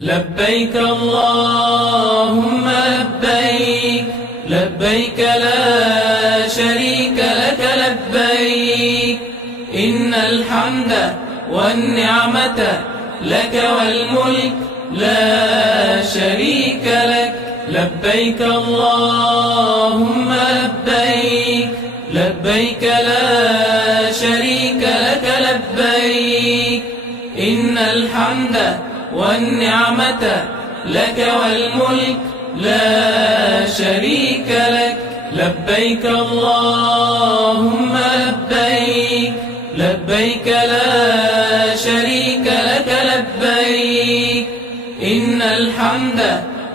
لبيك اللهم لبيك، لبيك لا شريك لك لبيك، إن الحمد والنعمة لك والملك لا شريك لك. لبيك اللهم لبيك، لبيك لا شريك لك لبيك، إن الحمد والنعمة لك والملك لا شريك لك. لبيك اللهم لبيك، لبيك لا شريك لك لبيك، إن الحمد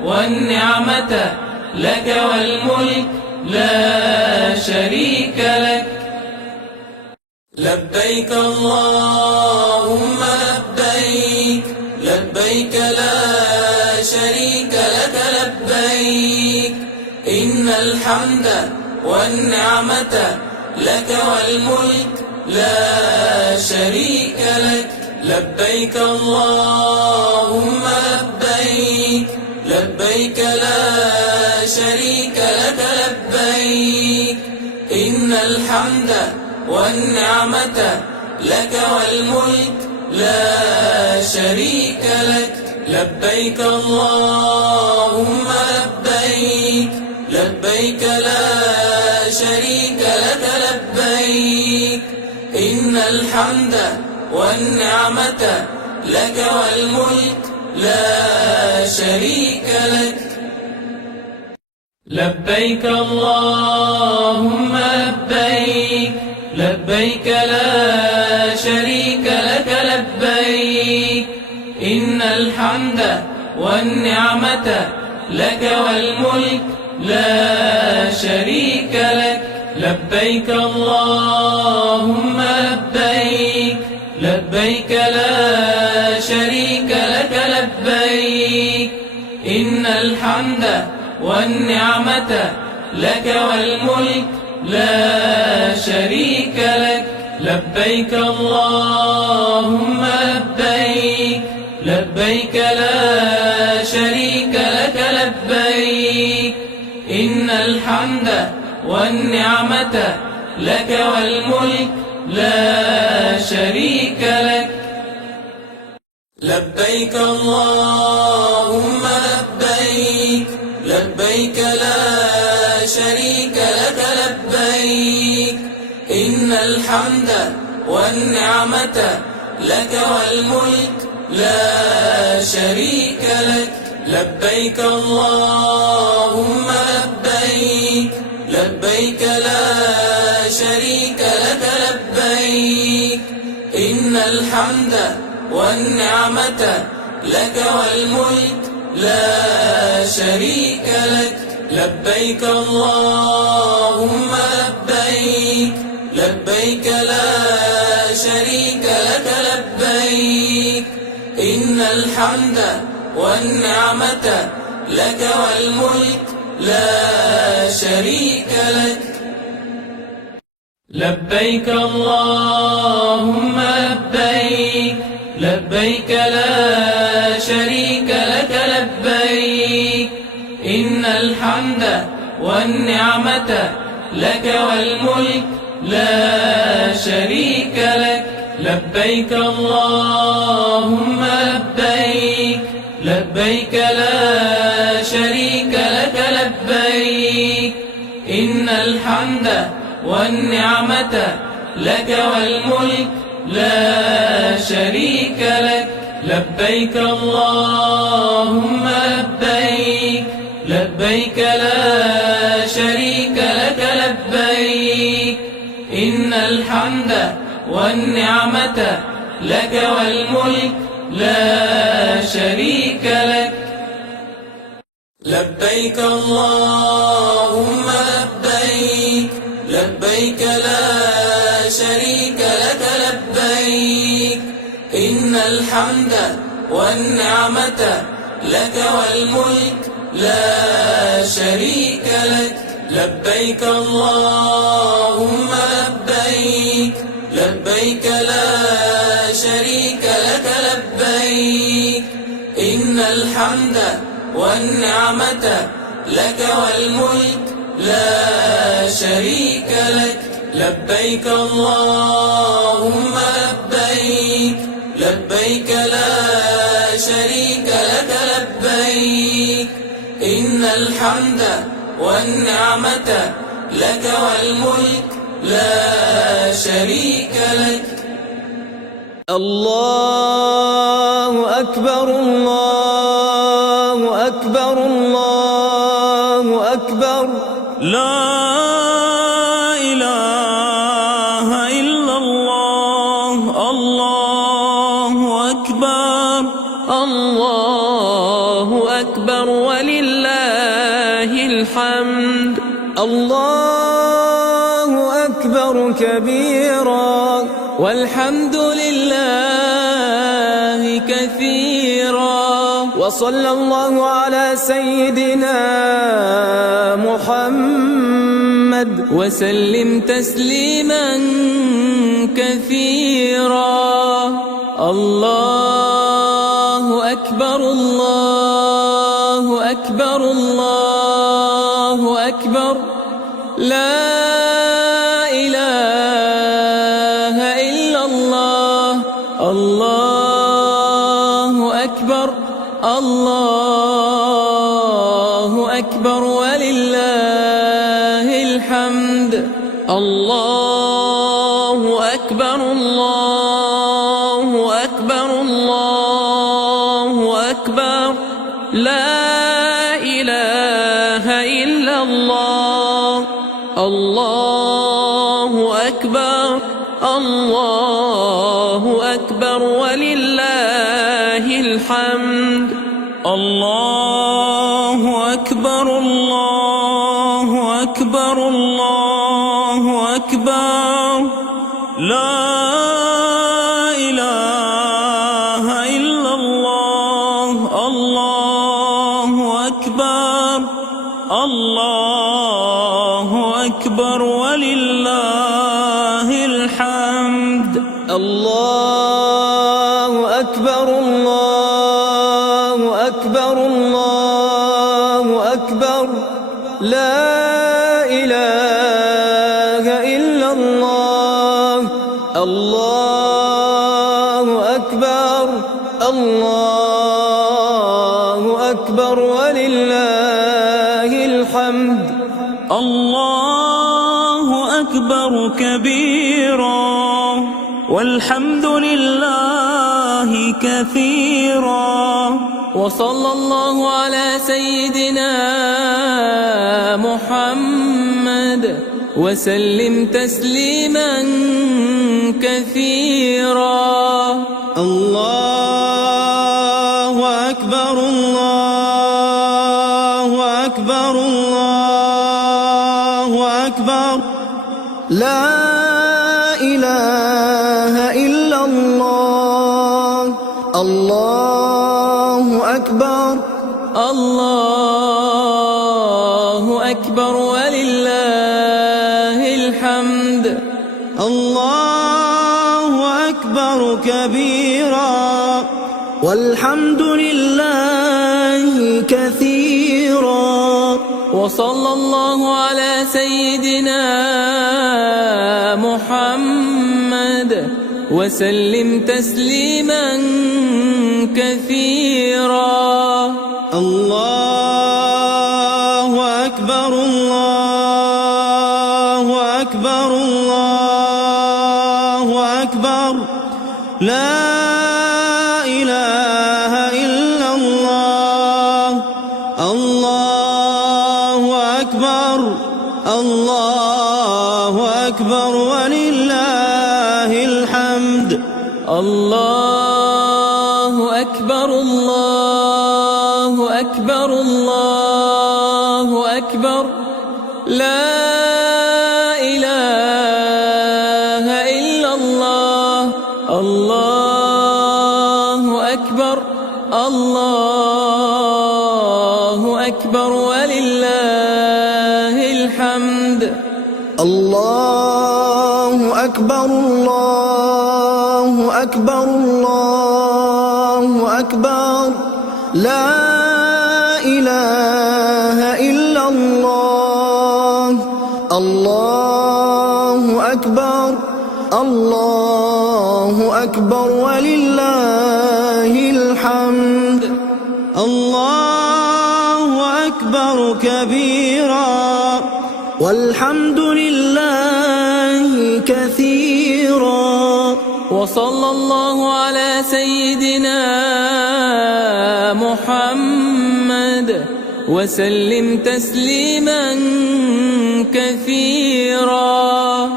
والنعمة لك والملك لا شريك لك. لبيك اللهم لبيك، لبيك لا شريك لك لبيك، إن الحمد والنعمة لك والملك لا شريك لك. لبيك اللهم لبيك، لبيك لا شريك لك لبيك، إن الحمد والنعمة لك والملك لا شريك لك. لبيك اللهم لبيك، لبيك لا شريك لك لبيك، إن الحمد والنعمة لك والملك لا شريك لك. لبيك اللهم لبيك، لبيك لا شريك لك لبيك، إن الحمد والنعمة لك والملك لا شريك لك. لبيك اللهم لبيك، لبيك لا شريك لك لبيك، إن الحمد والنعمة لك والملك لا شريك لك. لبيك اللهم لبيك، لبيك لا شريك لك لبيك، إن الحمد والنعمة لك والملك لا شريك لك. لبيك اللهم لبيك، لبيك لا شريك لك لبيك، إن الحمد والنعمة لك والملك لا شريك لك. لبيك اللهم لبيك، لبيك لا شريك لك لبيك، إن الحمد والنعمة لك والملك لا شريك لك. لبيك اللهم لبيك، لبيك لا شريك لك لبيك، إن الحمد والنعمة لك والملك لا شريك لك. لبيك اللهم لبيك، لبيك لا شريك لك لبيك، إن الحمد والنعمة لك والملك لا شريك لك. لبيك اللهم لبيك، لبيك لا شريك لك لبيك، إن الحمد والنعمة لك والملك لا شريك لك. لبيك اللهم لبيك، لبيك لا شريك لك لبيك، إن الحمد والنعمة لك والملك لا شريك لك. لبيك اللهم لبيك، لبيك لا شريك لك لبيك، إن الحمد والنعمة لك والملك لا شريك لك. لبيك اللهم لبيك، لبيك لا شريك لك لبيك، إن الحمد والنعمة لك والملك لا شريك لك. لبيك اللهم لبيك، لبيك لا شريك لك لبيك. إن الحمد والنعمة لك والملك لا شريك لك. الله أكبر الله أكبر الله أكبر. لا إله إلا الله. الله أكبر. الله أكبر ولله الحمد. الله أكبر كبيرا والحمد لله كثيرا. وصلى الله على سيدنا محمد وسلم تسليما كثيرا. الله أكبر الله أكبر الله أكبر. لا إله إلا الله. الله أكبر الله أكبر ولله الحمد. الله أكبر الله أكبر الله أكبر. لا إله إلا الله. الله أكبر الله أكبر ولله الحمد. الله أكبر الله أكبر الله أكبر. لا إله إلا الله. الله أكبر الله أكبر ولله الحمد. الله أكبر الله أكبر الله أكبر. لا إله إلا الله. الله أكبر الله أكبر ولله الحمد. الله أكبر كبيرا والحمد لله كثيرا. وصلى الله على سيدنا محمد وسلم تسليما كثيرا. الله أكبر الله أكبر الله أكبر. لا إله إلا الله. الله أكبر الله أكبر ولله الحمد. الله أكبر كبيرا والحمد لله كثيرا. وصلى الله على سيدنا محمد وسلم تسليما كثيرا. الله أكبر الله أكبر الله أكبر. لا إله إلا الله. الله أكبر الله أكبر ولله الحمد. الله أكبر الله أكبر الله أكبر. لا إله إلا الله. الله أكبر الله أكبر ولله الحمد. الله أكبر الله أكبر الله أكبر. لا إله إلا الله. الله أكبر الله أكبر ولله الحمد. الله أكبر كبيرا والحمد لله كثيرا. وصلى الله على سيدنا محمد وسلم تسليما كثيرا.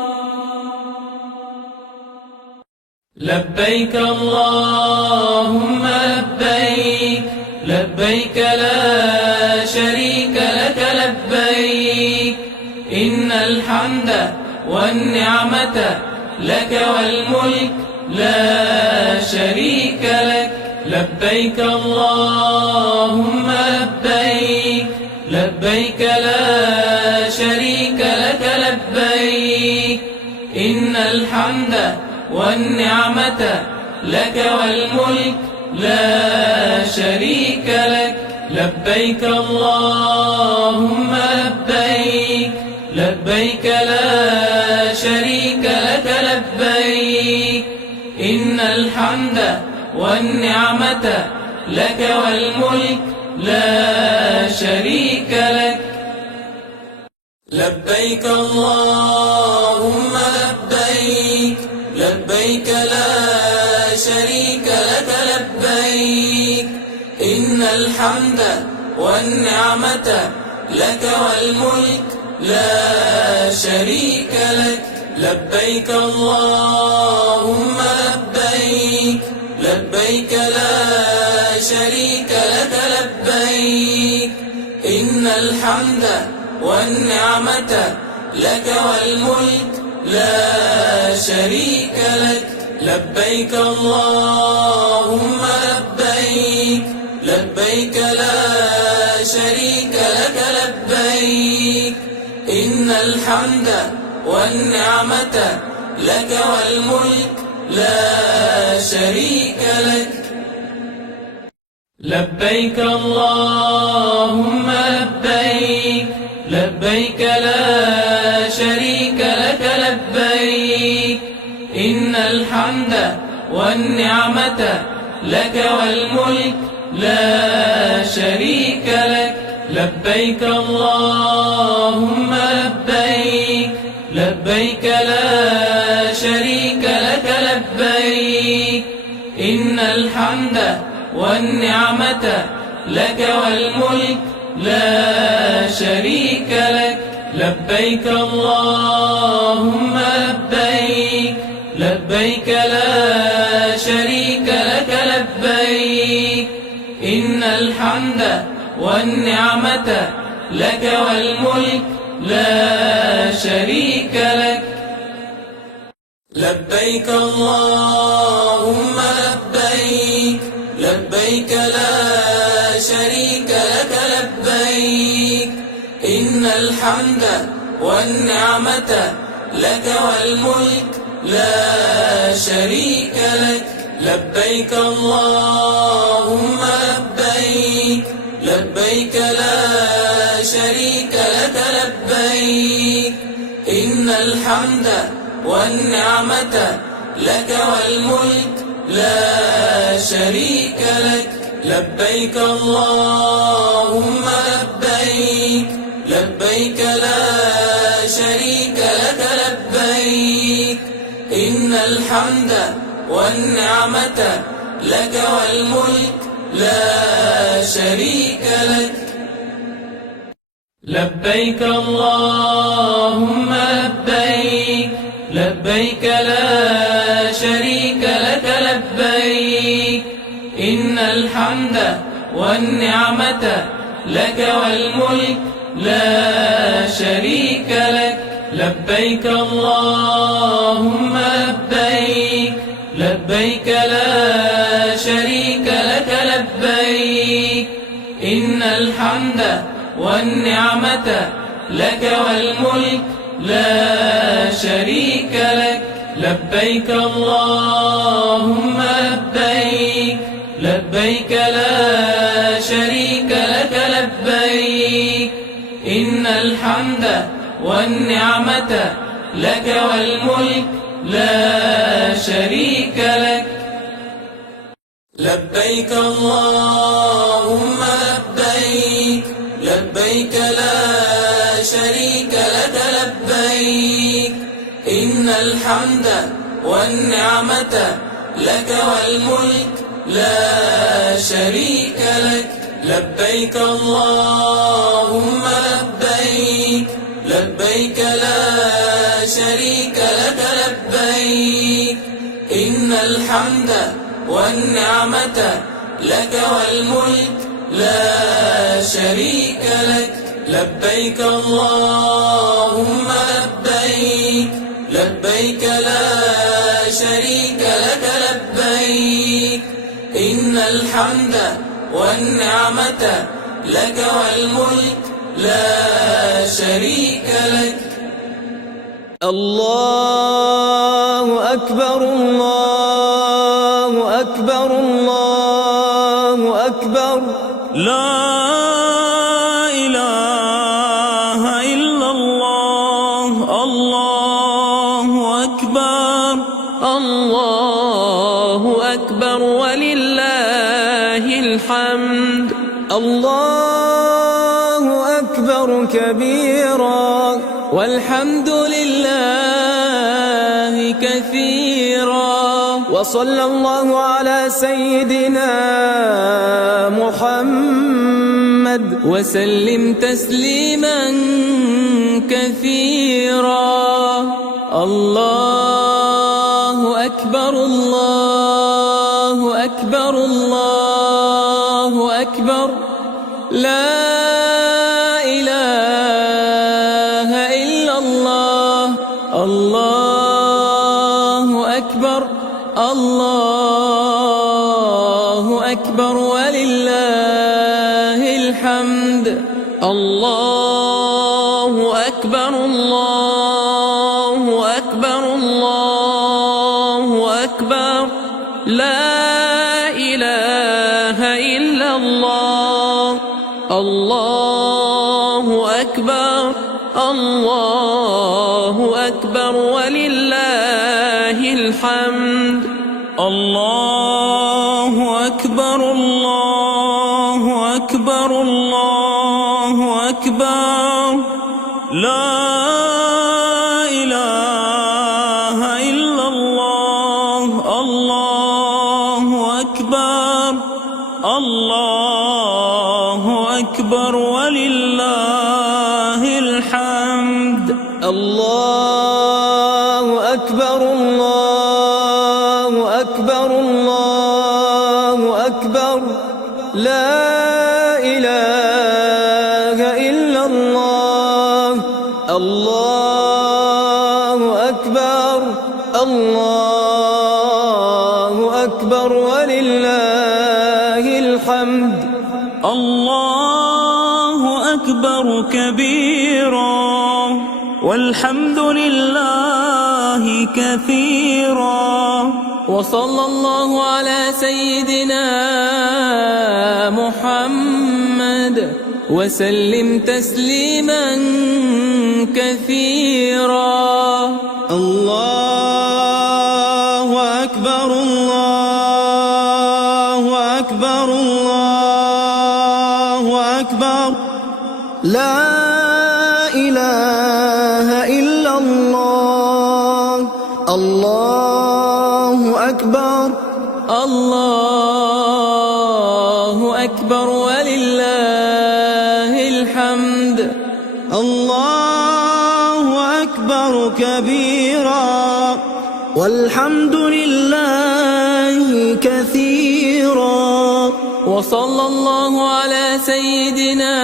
لبيك اللهم لبيك لبيك لا شريك لك لبيك إن الحمد والنعمة لك والملك لا شريك لك. لبيك اللهم لبيك لبيك لا شريك لك لبيك إن الحمد والنعمة لك والملك لا شريك لك. لبيك اللهم لبيك لبيك لا شريك لك لبيك إن الحمد والنعمة لك والملك لا شريك لك. لبيك اللهم لبيك لبيك لا شريك لك لبيك إن الحمد والنعمة لك والملك لا شريك لك. لبيك اللهم لبيك لبيك لا شريك لك لبيك إن الحمد والنعمة لك والملك لا شريك لك. لبيك اللهم لبيك لبيك لا شريك لك لبيك إن الحمد والنعمة لك والملك لا شريك لك. لبيك اللهم لبيك لبيك لا شريك لك لبيك إن الحمد والنعمة لك والملك لا شريك لك. لبيك اللهم لبيك لبيك لا شريك لك لبيك إن الحمد والنعمة لك والملك لا شريك لك. لبيك اللهم لبيك لبيك لا شريك لك لبيك إن الحمد والنعمة لك والملك لا شريك لك. لبيك اللهم لبيك لبيك لا شريك لك لبيك إن الحمد والنعمة لك والملك لا شريك لك. لبيك اللهم لبيك لبيك لا شريك لك لبيك إن الحمد والنعمة لك والملك لا شريك لك. لبيك اللهم لبيك لبيك لا شريك لك لبيك إن الحمد والنعمة لك والملك لا شريك لك. لبيك اللهم لبيك لبيك لا شريك لك لبيك إن الحمد والنعمة لك والملك لا شريك لك. لبيك اللهم لبيك لبيك لا شريك لك لبيك إن الحمد والنعمة لك والملك لا شريك لك. لبيك اللهم لبيك لبيك لا والنعمة لك والملك لا شريك لك. لبيك اللهم لبيك، لبيك لا شريك لك لبيك، إن الحمد والنعمة لك والملك لا شريك لك. لبيك اللهم لبيك، لبيك لا شريك لك لبيك، إن الحمد والنعمة لك والملك لا شريك لك. لبيك اللهم لبيك، لبيك لا شريك لك لبيك، إن الحمد والنعمة لك والملك لا شريك لك. الله أكبر الله أكبر الله أكبر، لا إله إلا الله. الله أكبر الله أكبر ولله الحمد. الله أكبر كبيرا والحمد لله كثيرا. وصلى الله على سيدنا محمد وسلم تسليما كثيرا. الله أكبر الله أكبر الله أكبر، لا إله إلا الله. الله أكبر الله أكبر ولله الحمد. الله أكبر الله أكبر الله أكبر، لا إله إلا الله. الله أكبر الله أكبر ولله الحمد. الله أكبر الله أكبر الله أكبر، لا إله إلا الله. الله أكبر الله أكبر ولله الحمد. الله أكبر الله أكبر الله أكبر، لا إله إلا الله. الله أكبر الله أكبر ولله الحمد. الله أكبر كبيرا والحمد لله كثيرا. وصلى الله على سيدنا محمد وسلم تسليما كثيرا. الله أكبر الله أكبر الله أكبر، لا إله إلا الله. الله أكبر الله أكبر ولله الحمد. الله أكبر كبيرا والحمد لله كثيرا. وصلى الله على سيدنا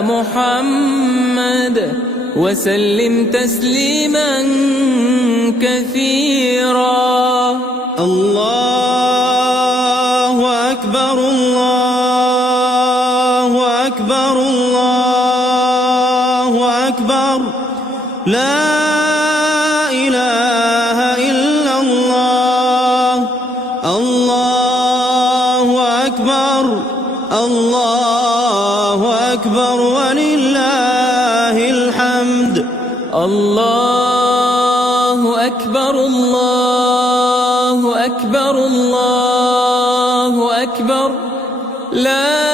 محمد وسلم تسليما كثيرا. الله أكبر الله أكبر الله أكبر، لا إله إلا الله. الله أكبر الله أكبر ولله الحمد. الله أكبر الله أكبر الله أكبر لا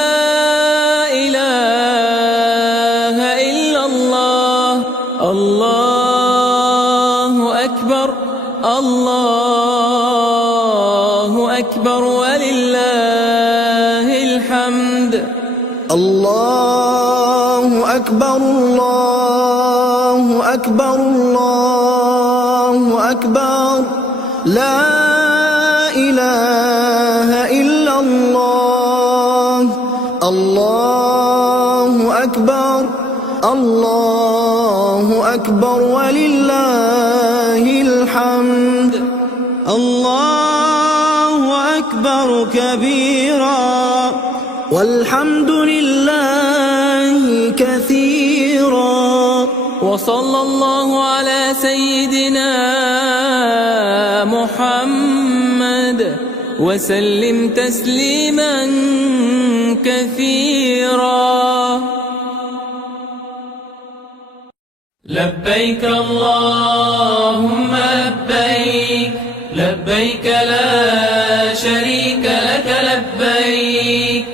إله إلا الله الله أكبر الله أكبر ولله الحمد الله أكبر الله أكبر الله أكبر لا إله إلا الله الله أكبر الله أكبر ولله الحمد الله أكبر كبيرا والحمد لله كثيرا وصلى الله على سيدنا محمد وسلم تسليما كثيرا. لبيك اللهم لبيك لبيك لا شريك لك لبيك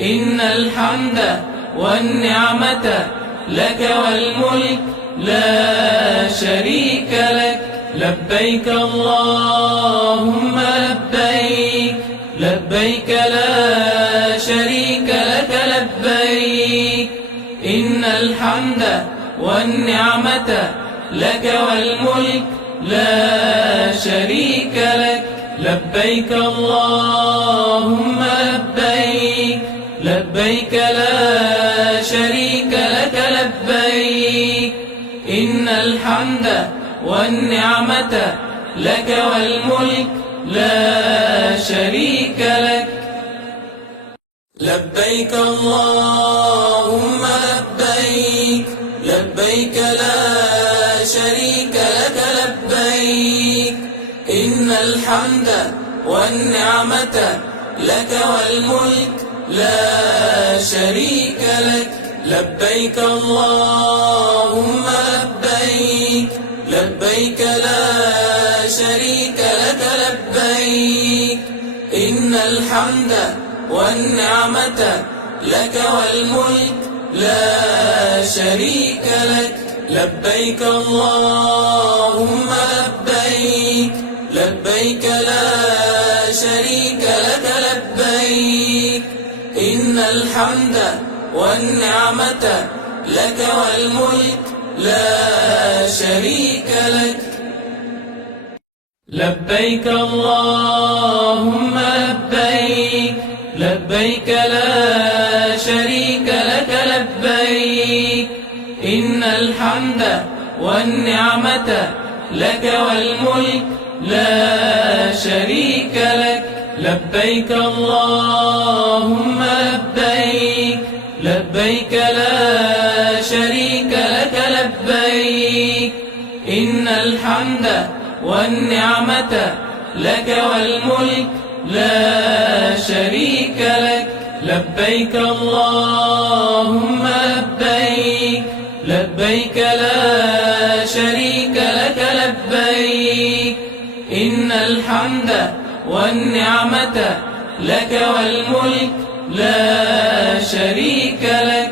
إن الحمد والنعمة لك والملك لا شريك لك لبيك اللهم لبيك لبيك لا شريك لك لبيك إن الحمد والنعمة لك والملك لا شريك لك لبيك اللهم لبيك لبيك لا شريك لك لبيك إن الحمد والنعمة لك والملك لا شريك لك لبيك اللهم لبيك لبيك لا شريك لك لبيك إن الحمد والنعمة لك والملك لا شريك لك لبيك اللهم لبيك لبيك لا شريك لك لبيك إن الحمد والنعمة لك والملك لا شريك لك لبيك اللهم لبيك لبيك لا شريك لك لبيك إن الحمد والنعمة لك والملك لا شريك لك لبيك اللهم لبيك لبيك لا شريك لك لبيك إن الحمد والنعمة لك والملك لا شريك لك لبيك اللهم لبيك لبيك لا شريك لك لبيك إن الحمد والنعمة لك والملك لا شريك لك لبيك اللهم لبيك لبيك لا شريك لك لبيك إن الحمد والنعمة لك والملك لا شريك لك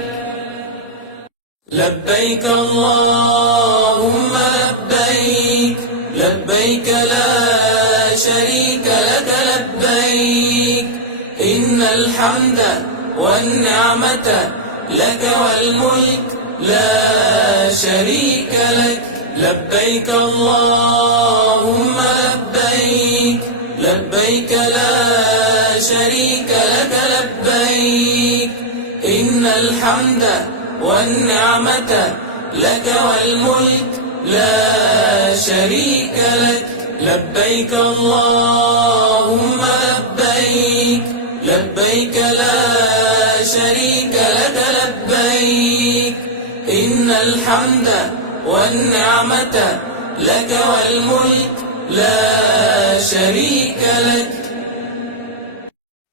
لبيك اللهم لبيك لبيك لا شريك لك لبيك إن الحمد والنعمة لك والملك لا شريك لك لبيك اللهم لبيك لبيك لا شريك لك لبيك إن الحمد والنعمة لك والملك لا شريك لك لبيك اللهم لبيك لبيك لا شريك لك لبيك إن الحمد والنعمة لك والملك لا شريك لك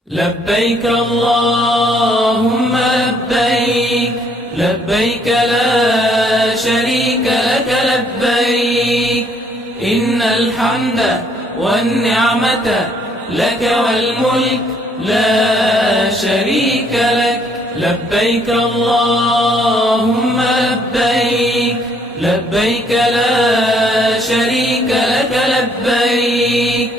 لبيك اللهم لبيك لبيك لا شريك لك والنعمة لك والملك لا شريك لك. لبيك اللهم لبيك، لبيك لا شريك لك لبيك.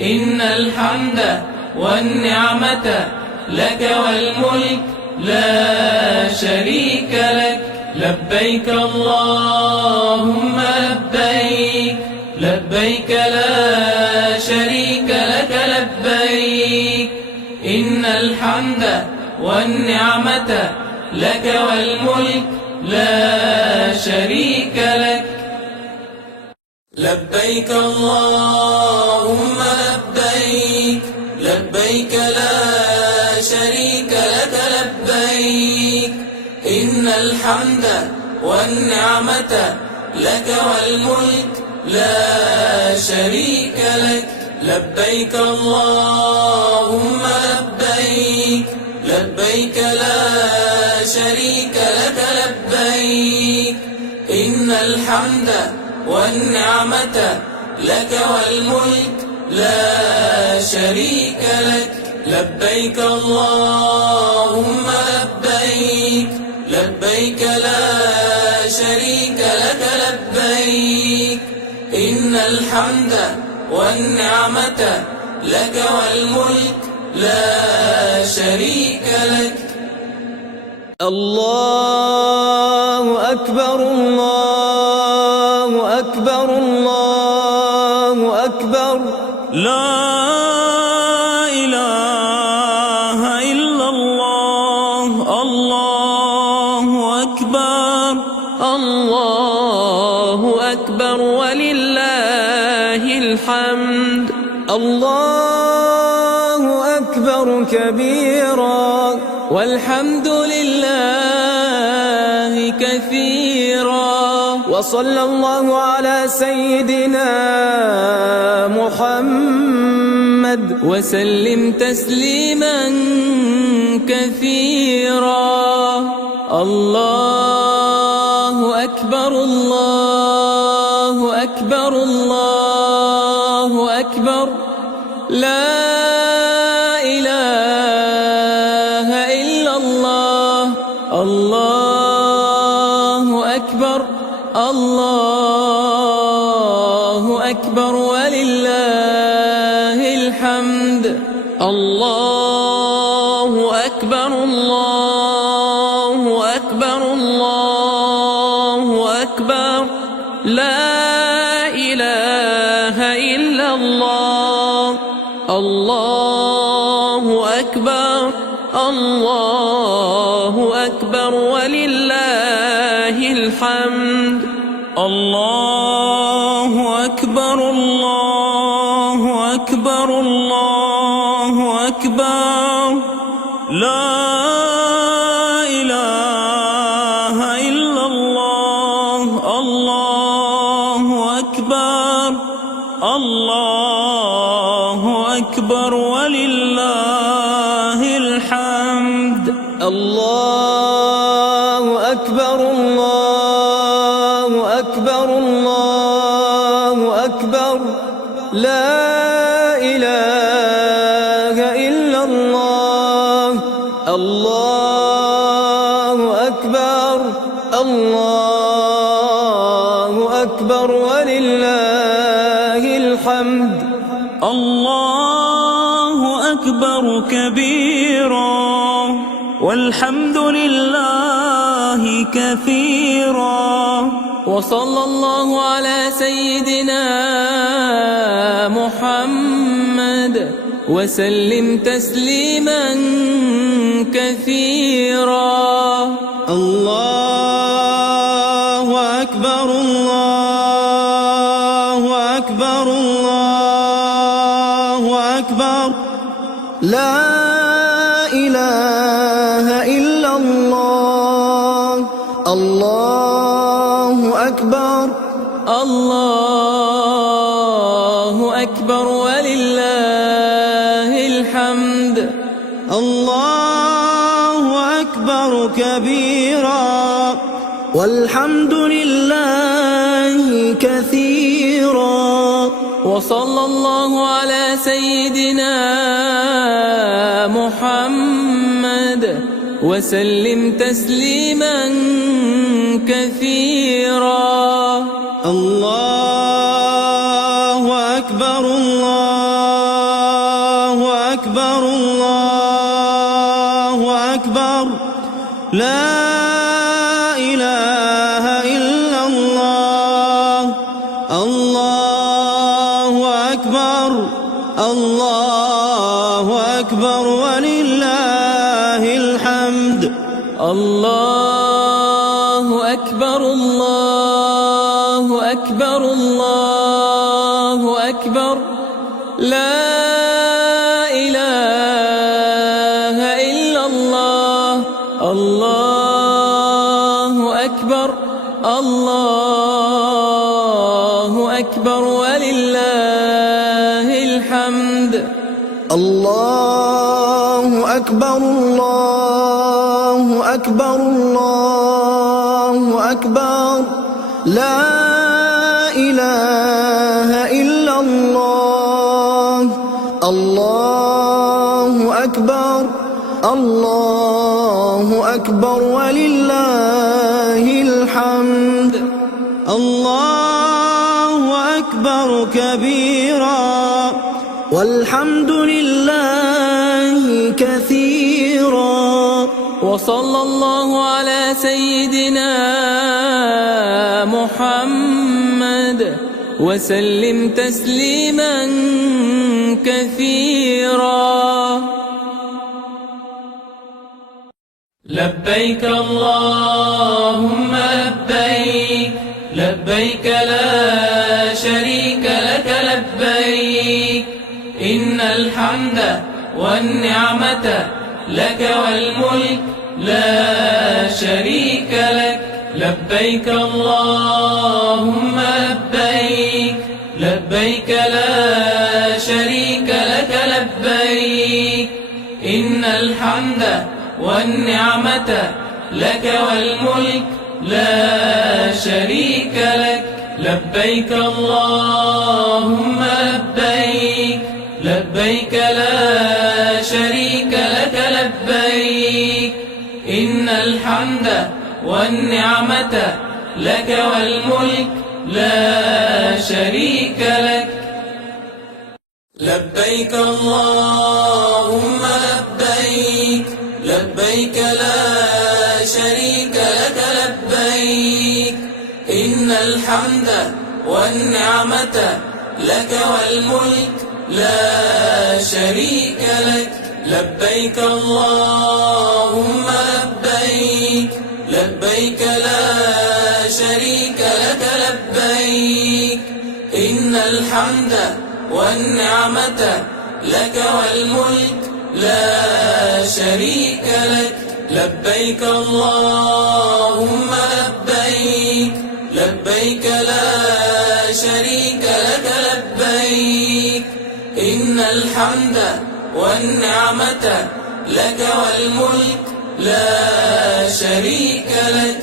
إن الحمد والنعمة لك والملك لا شريك لك. لبيك اللهم لبيك، لبيك لا شريك لك لبيك. إن الحمد والنعمة لك والملك لا شريك لك. لبيك اللهم لبيك، لبيك لا شريك لك لبيك. إن الحمد والنعمة لك والملك لا شريك لك. لبيك اللهم لبيك، لبيك لا شريك لك لبيك. إن الحمد والنعمة لك والملك لا شريك لك. لبيك اللهم لبيك، لبيك لا شريك لك لبيك. إن الحمد والنعمة لك والملك لا شريك لك. الله أكبر الله أكبر الله أكبر. لا إله إلا الله. الله أكبر. الله أكبر ولله الحمد. الله أكبر كبيرا والحمد لله كثيرا. وصلى الله على سيدنا محمد وسلم تسليما كثيرا. الله أكبر الله أكبر الله أكبر. لا إله إلا الله. الله أكبر الله أكبر ولله الحمد. الله أكبر الله أكبر الله أكبر. لا إله إلا الله. الله أكبر الله أكبر ولله الحمد. الله أكبر الله أكبر الله أكبر. لا إله إلا الله. الله أكبر الله أكبر ولله الحمد. الله أكبر الله أكبر الله أكبر. لا إله إلا الله. الله أكبر الله أكبر ولله الحمد. الله أكبر كبيرا والحمد لله كثيرا. وصلى الله على سيدنا محمد وسلم تسليما كثيرا. الله أكبر الله أكبر الله أكبر. لا إله إلا الله. الله أكبر الله أكبر ولله الحمد. الله أكبر كبيرا والحمد لله كثيرا. وصلى الله على سيدنا محمد وسلم تسليما كثيرا. الله أكبر الله أكبر الله أكبر لا إله إلا الله. الله أكبر الله أكبر ولله الحمد. الله أكبر الله أكبر الله أكبر لا إله إلا الله. الله أكبر الله أكبر ولله الحمد. الله أكبر الله أكبر الله أكبر لا إله إلا الله. الله أكبر الله أكبر ولله الحمد. الله أكبر كبيرا والحمد لله كثيرا. وصلى الله على سيدنا محمد وسلم تسليما كثيرا. لبيك اللهم لبيك لبيك لا شريك لك لبيك إن الحمد والنعمة لك والملك لا شريك لك. لبيك اللهم لبيك لبيك لا شريك لك لبيك إن الحمد والنعمة لك والملك لا شريك لك. لبيك اللهم لبيك لبيك لا شريك لك لبيك إن الحمد والنعمة لك والملك لا شريك لك. لبيك اللهم لبيك لبيك لا شريك لك لبيك إن الحمد والنعمة لك والملك لا شريك لك. لبيك اللهم لبيك لبيك لا شريك لك لبيك إن الحمد والنعمة لك والملك لا شريك لك. لبيك اللهم لبيك لبيك لا شريك لك لبيك إن الحمد والنعمة لك والملك لا شريك لك.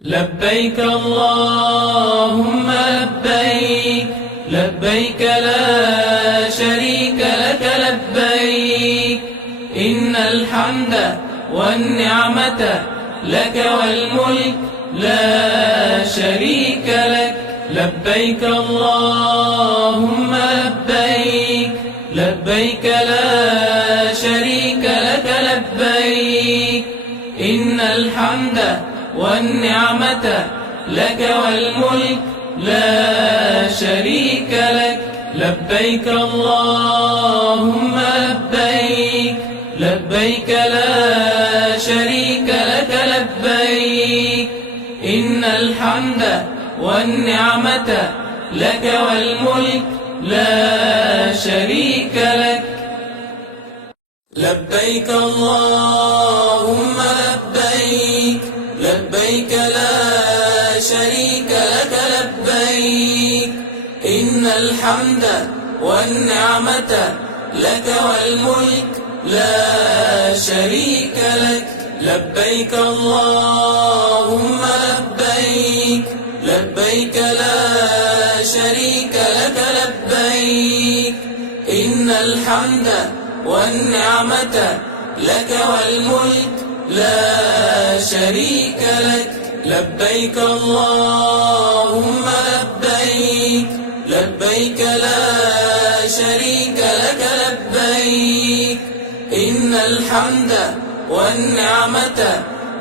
لبيك اللهم لبيك لبيك لا شريك لك لبيك إن الحمد والنعمة لك والملك لا شريك لك. لبيك اللهم لبيك لبيك لا شريك لك لبيك إن الحمد والنعمة لك والملك لا شريك لك. لبيك اللهم لبيك لبيك لا شريك لك لبيك إن الحمد والنعمة لك والملك لا شريك لك. لبيك اللهم لبيك لبيك لا شريك لك لبيك إن الحمد والنعمة لك والملك لا شريك لك. لبيك اللهم لبيك لبيك لا شريك الحمد والنعمة لك والملك لا شريك لك. لبيك اللهم لبيك، لبيك لا شريك لك لبيك. إن الحمد والنعمة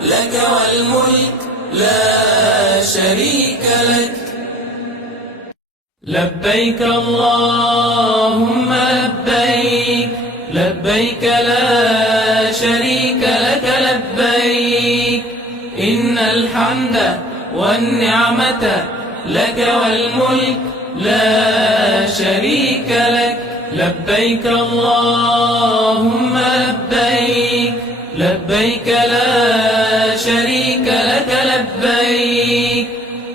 لك والملك لا شريك لك. لبيك اللهم لبيك، لبيك لا شريك لك لبيك. إن الحمد والنعمة لك والملك لا شريك لك. لبيك اللهم لبيك، لبيك لا شريك لك لبيك.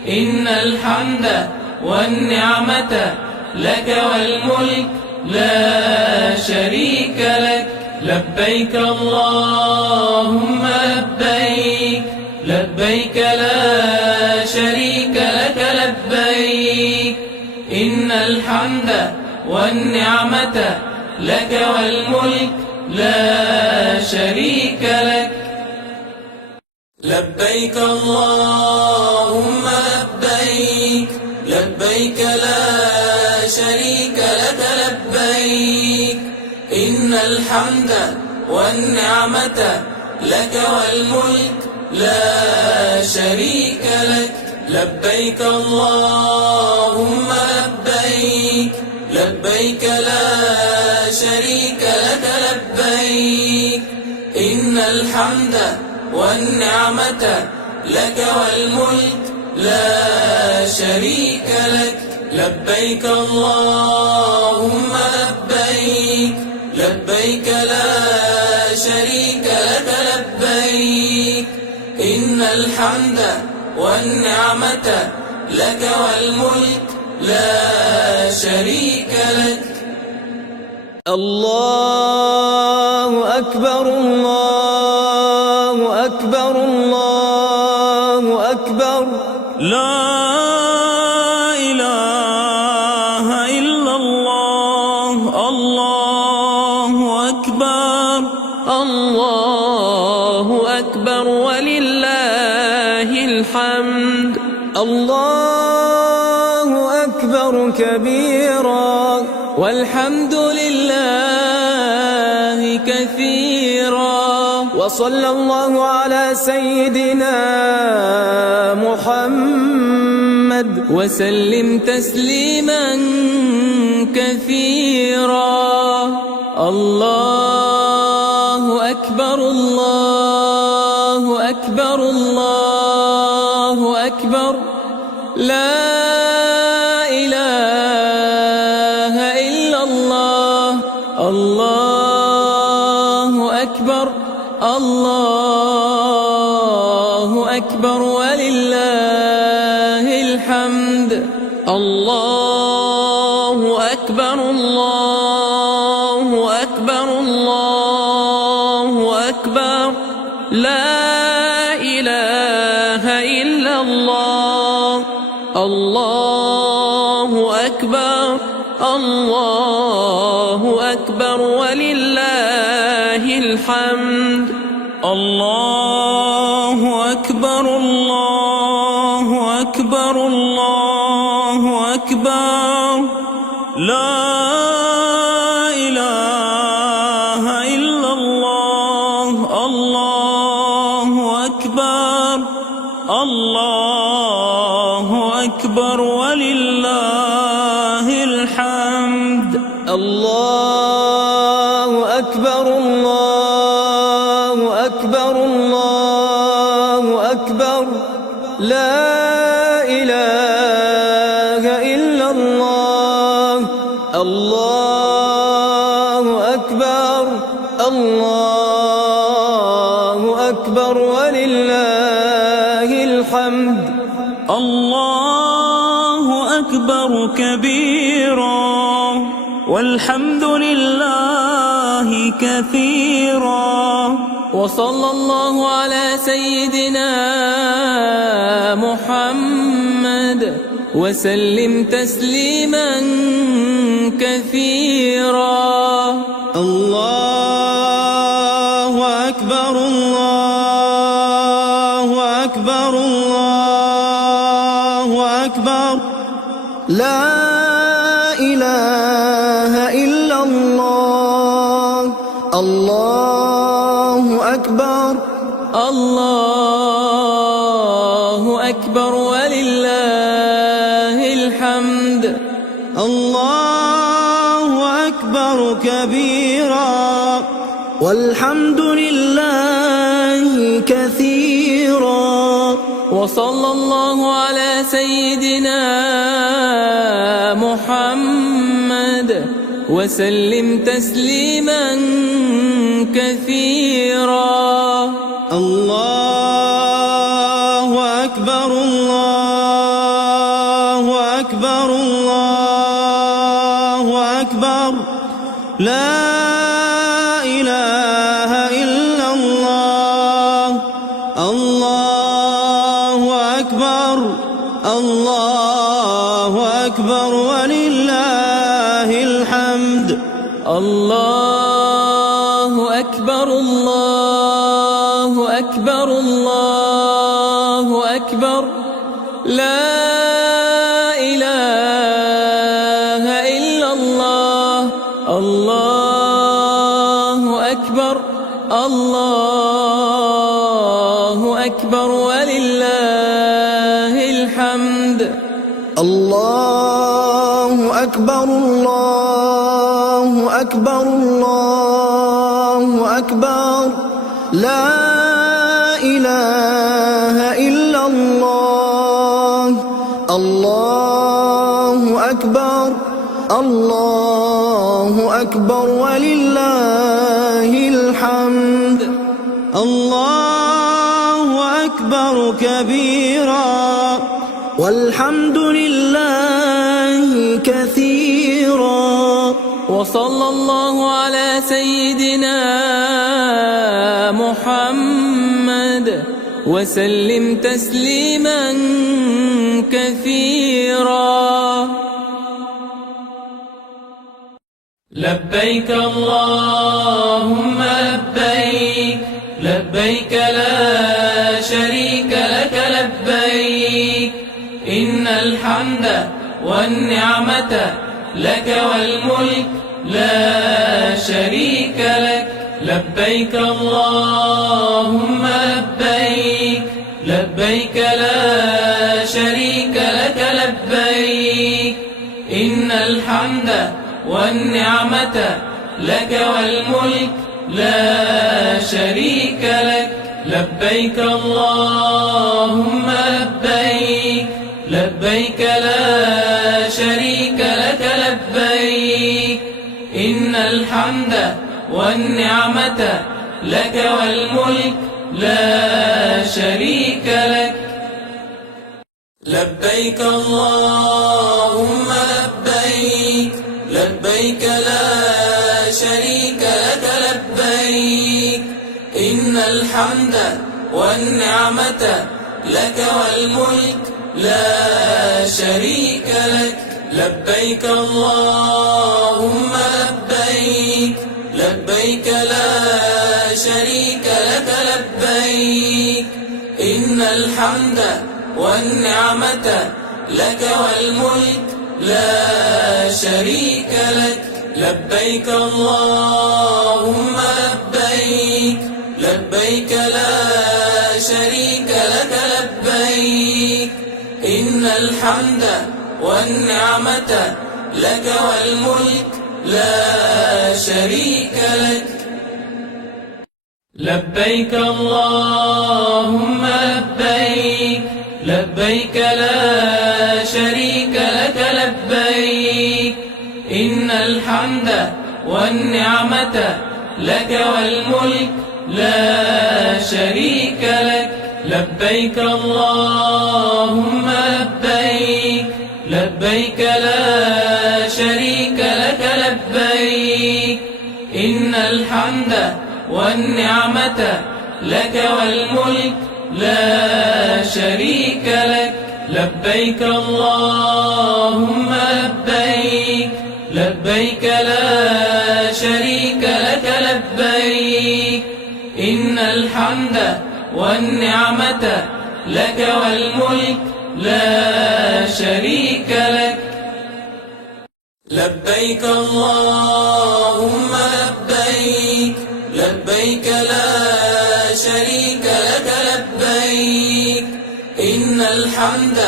إن الحمد والنعمة لك والملك لا شريك لك. لبيك اللهم لبيك، لبيك لا شريك لك لبيك. إن الحمد والنعمة لك والملك لا شريك لك. لبيك اللهم لبيك، لبيك لا شريك لك لبيك. إن الحمد والنعمة لك والملك لا شريك لك. لبيك اللهم لبيك، لبيك لا شريك لك لبيك. إن الحمد والنعمة لك والملك لا شريك لك. لبيك اللهم لبيك، لبيك لا شريك لك لبيك. إن الحمد والنعمة لك والملك لا شريك لك. الله أكبر، الله أكبر، الله أكبر. لا إله إلا الله. الله أكبر، الله أكبر ولله الحمد. الله أكبر كبيرا والحمد لله كثيرا. وصلى الله على سيدنا محمد وسلم تسليما كثيرا. الله أكبر، الله أكبر، الله أكبر. لا إله إلا الله. الله أكبر، الله أكبر ولله الحمد. الله أكبر، الله أكبر، الله أكبر. لا إله إلا الله. الله أكبر، الله أكبر ولله الحمد. الله أكبر، الله أكبر، الله أكبر. لا إله إلا الله. الله أكبر، الله أكبر ولله الحمد. الله أكبر، الله أكبر، الله أكبر. لا إله إلا الله. الله أكبر، الله أكبر ولله الحمد. الله أكبر كبيرا والحمد لله كثيرا. وصلى الله على سيدنا محمد وسلم تسليما كثيرا. الله أكبر الله أكبر الله أكبر لا إله إلا الله. الله أكبر الله أكبر ولله الحمد. الله أكبر كبيرا والحمد لله كثيرا. وصلى الله على سيدنا محمد وسلم تسليما كثيرا. الله أكبر الله أكبر الله أكبر لا إله إلا الله. الله أكبر الله أكبر ولله الحمد. الله أكبر الله أكبر الله أكبر لا إله إلا الله. الله أكبر الله أكبر ولله الحمد. الله أكبر الله أكبر الله أكبر لا إله إلا الله. الله أكبر الله أكبر ولله الحمد. الله أكبر كبيرا والحمد لله كثيرا. وصلى الله على سيدنا محمد وسلم تسليما كثيرا. لبيك اللهم لبيك لبيك لا شريك لك لبيك إن الحمد والنعمة لك والملك لا شريك لك. لبيك اللهم لبيك لبيك لا شريك لك لبيك إن الحمد والنعمة لك والملك لا شريك لك. لبيك اللهم لبيك لبيك لا شريك لك لبيك إن الحمد والنعمة لك والملك لا شريك لك. لبيك اللهم لبيك لبيك لا شريك لك لبيك إن الحمد والنعمة لك والملك لا شريك لك. لبيك اللهم لبيك لبيك لا شريك لك لبيك إن الحمد والنعمة لك والملك لا شريك لك. لبيك اللهم لبيك لبيك لا شريك لك لبيك إن الحمد والنعمة لك والملك لا شريك لك. لبيك اللهم لبيك لبيك لا شريك لك لبيك إن الحمد والنعمة لك والملك لا شريك لك. لبيك اللهم لبيك لبيك لا شريك لك لبيك إن الحمد والنعمة لك والملك لا شريك لك. لبيك اللهم لبيك لبيك لا شريك لك لبيك إن الحمد والنعمة لك والملك لا شريك لك لبيك اللهم لبيك لبيك لا شريك لك لبيك إن الحمد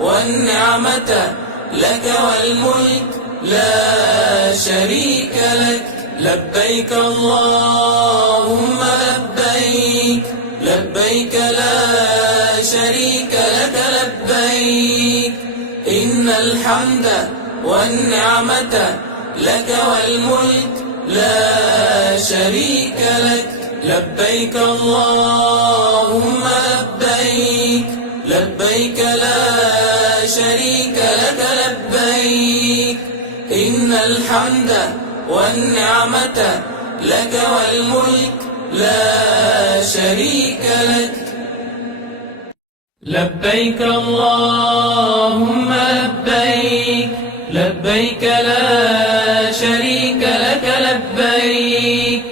والنعمة لك والملك لا شريك لك لبيك اللهم لبيك لبيك لا شريك لك لبيك إن الحمد والنعمة لك والملك لا شريك لك لبيك اللهم لبيك لبيك لا شريك لك لبيك إن الحمد والنعمة لك والملك لا شريك لك لبيك اللهم لبيك لبيك لا شريك لك لبيك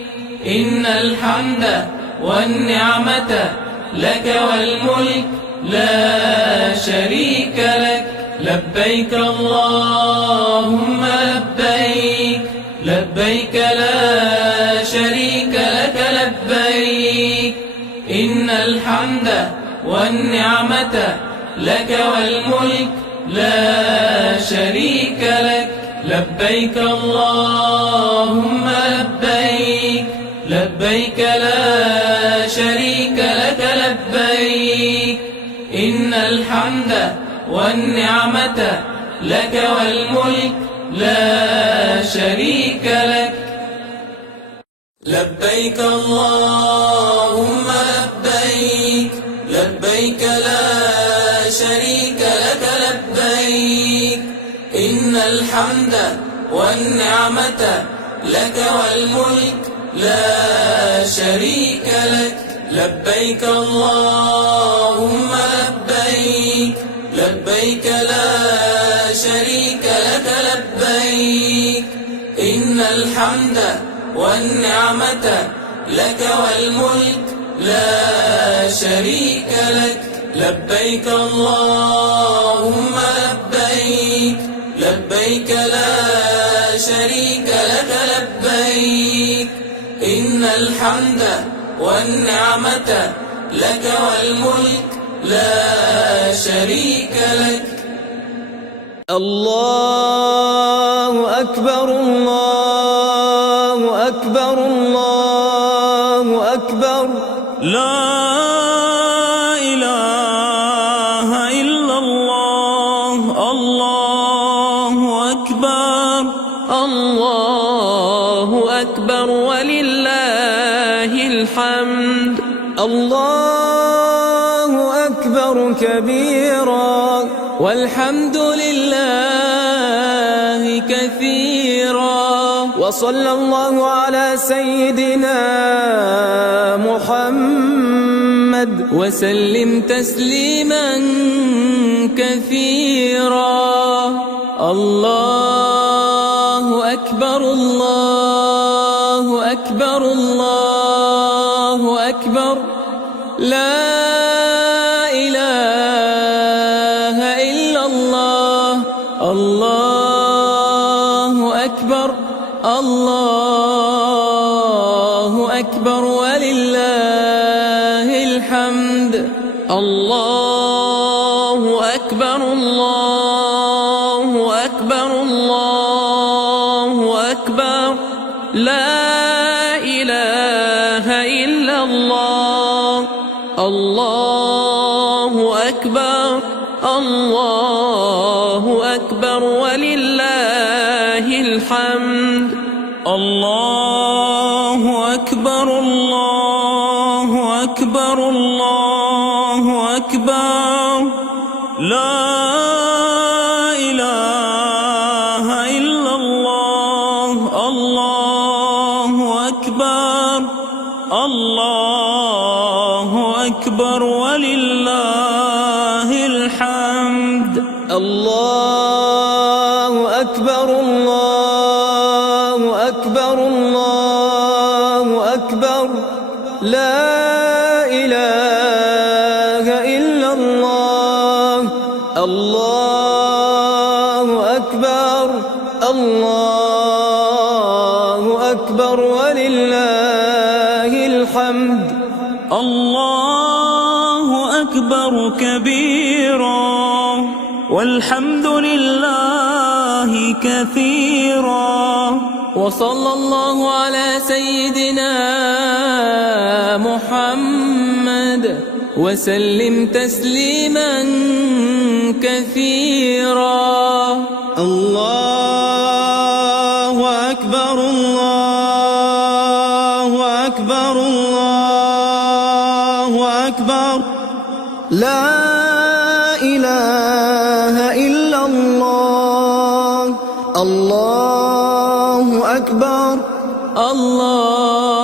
إن الحمد والنعمة لك والملك لا شريك لك لبيك اللهم لبيك لبيك لا شريك لك لبيك إن الحمد والنعمة لك والملك لا شريك لك لبيك اللهم لبيك لبيك لا شريك لك لبيك إن الحمد والنعمة لك والملك لا شريك لك لبيك اللهم لبيك لبيك لا شريك لك لبيك إن الحمد والنعمة لك والملك لا شريك لك لبيك اللهم لبيك لبيك لا شريك لك لبيك إن الحمد والنعمة لك والملك لا شريك لك لبيك اللهم لبيك لبيك لا شريك لك لبيك إن الحمد والنعمة لك والملك لا شريك لك الله أكبر الله أكبر الله أكبر لا إله إلا الله الله أكبر الله أكبر ولله الحمد الله أكبر كبيرا والحمد لله كثيرا وصلى الله على سيدنا محمد وسلم تسليما كثيرا الله أكبر الله أكبر الله أكبر لا إله إلا الله الله أكبر الله أكبر ولله الحمد الله أكبر الله أكبر الله أكبر لا إله إلا الله الله أكبر الله أكبر ولله الحمد الله أكبر الله أكبر الله أكبر لا إله إلا الله الله أكبر الله أكبر ولله الحمد. الله أكبر الله أكبر الله أكبر لا إله إلا الله. الله أكبر الله أكبر ولله الحمد. الله أكبر كبيرا والحمد لله كثيرا. وصلى الله على سيدنا محمد وسلم تسليما كثيرا. الله أكبر الله أكبر الله أكبر لا إله إلا الله. الله أكبر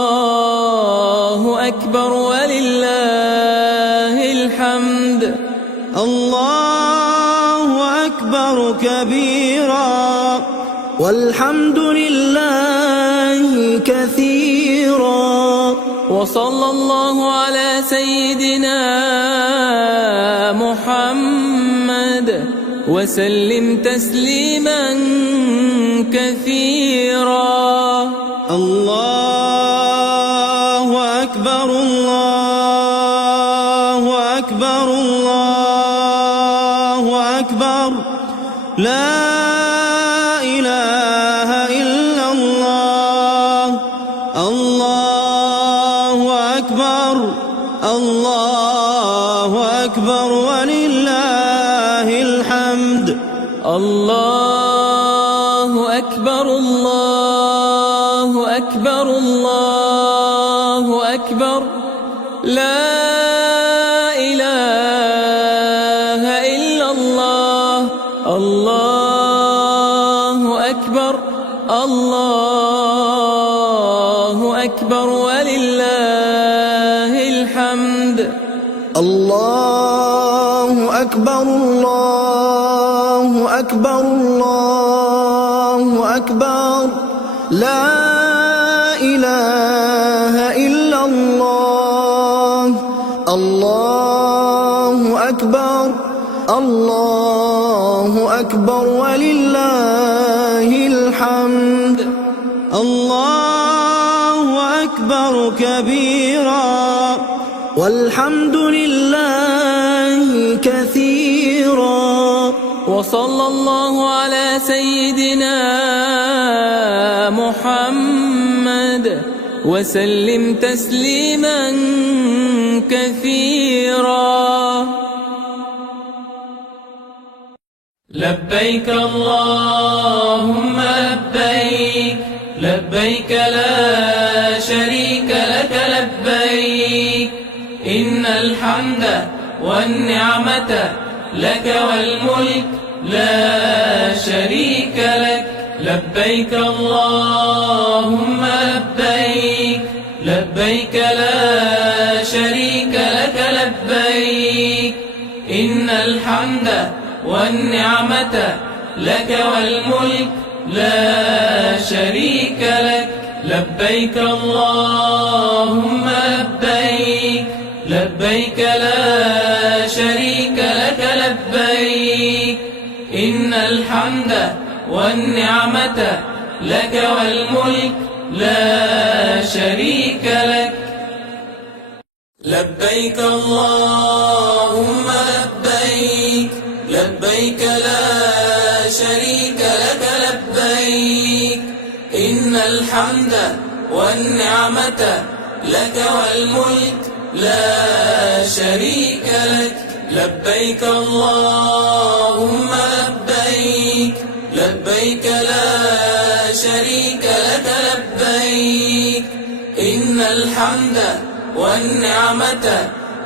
الله أكبر ولله الحمد. الله أكبر كبيرا والحمد لله كثيرا. وصلى الله على سيدنا محمد وسلم تسليما كثيرا. الله أكبر الله أكبر الله أكبر لا إله إلا الله. الله أكبر الله أكبر ولله الحمد. الله أكبر الله أكبر الله أكبر لا إله إلا الله. الله أكبر الله أكبر ولله الحمد. الله أكبر الله أكبر الله أكبر لا إله إلا الله. الله أكبر الله أكبر ولله الحمد. الله أكبر كبيرا والحمد لله كثيرا. وصلى الله على سيدنا محمد وسلم تسليما كثيرا. لبيك اللهم لبيك لبيك لا شريك لك لبيك إن الحمد والنعمة لك والملك لا شريك لك. لبيك اللهم لبيك لبيك لا شريك لك لبيك إن الحمد والنعمة لك والملك لا شريك لك. لبيك اللهم لبيك لبيك لا شريك لك لبيك إن الحمد والنعمة لك والملك لا شريك لك. لبيك اللهم لبيك لبيك لا شريك لك لبيك إن الحمد والنعمة لك والملك لا شريك لك. لبيك اللهم لبيك لبيك لا شريك لك لبيك إن الحمد والنعمة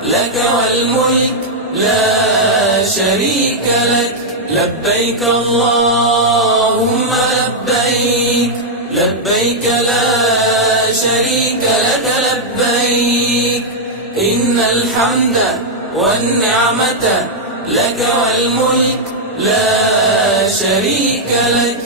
لك والملك لا شريك لك. لبيك اللهم لبيك لبيك لا شريك لك لبيك إن الحمد والنعمة لك والملك لا شريك لك.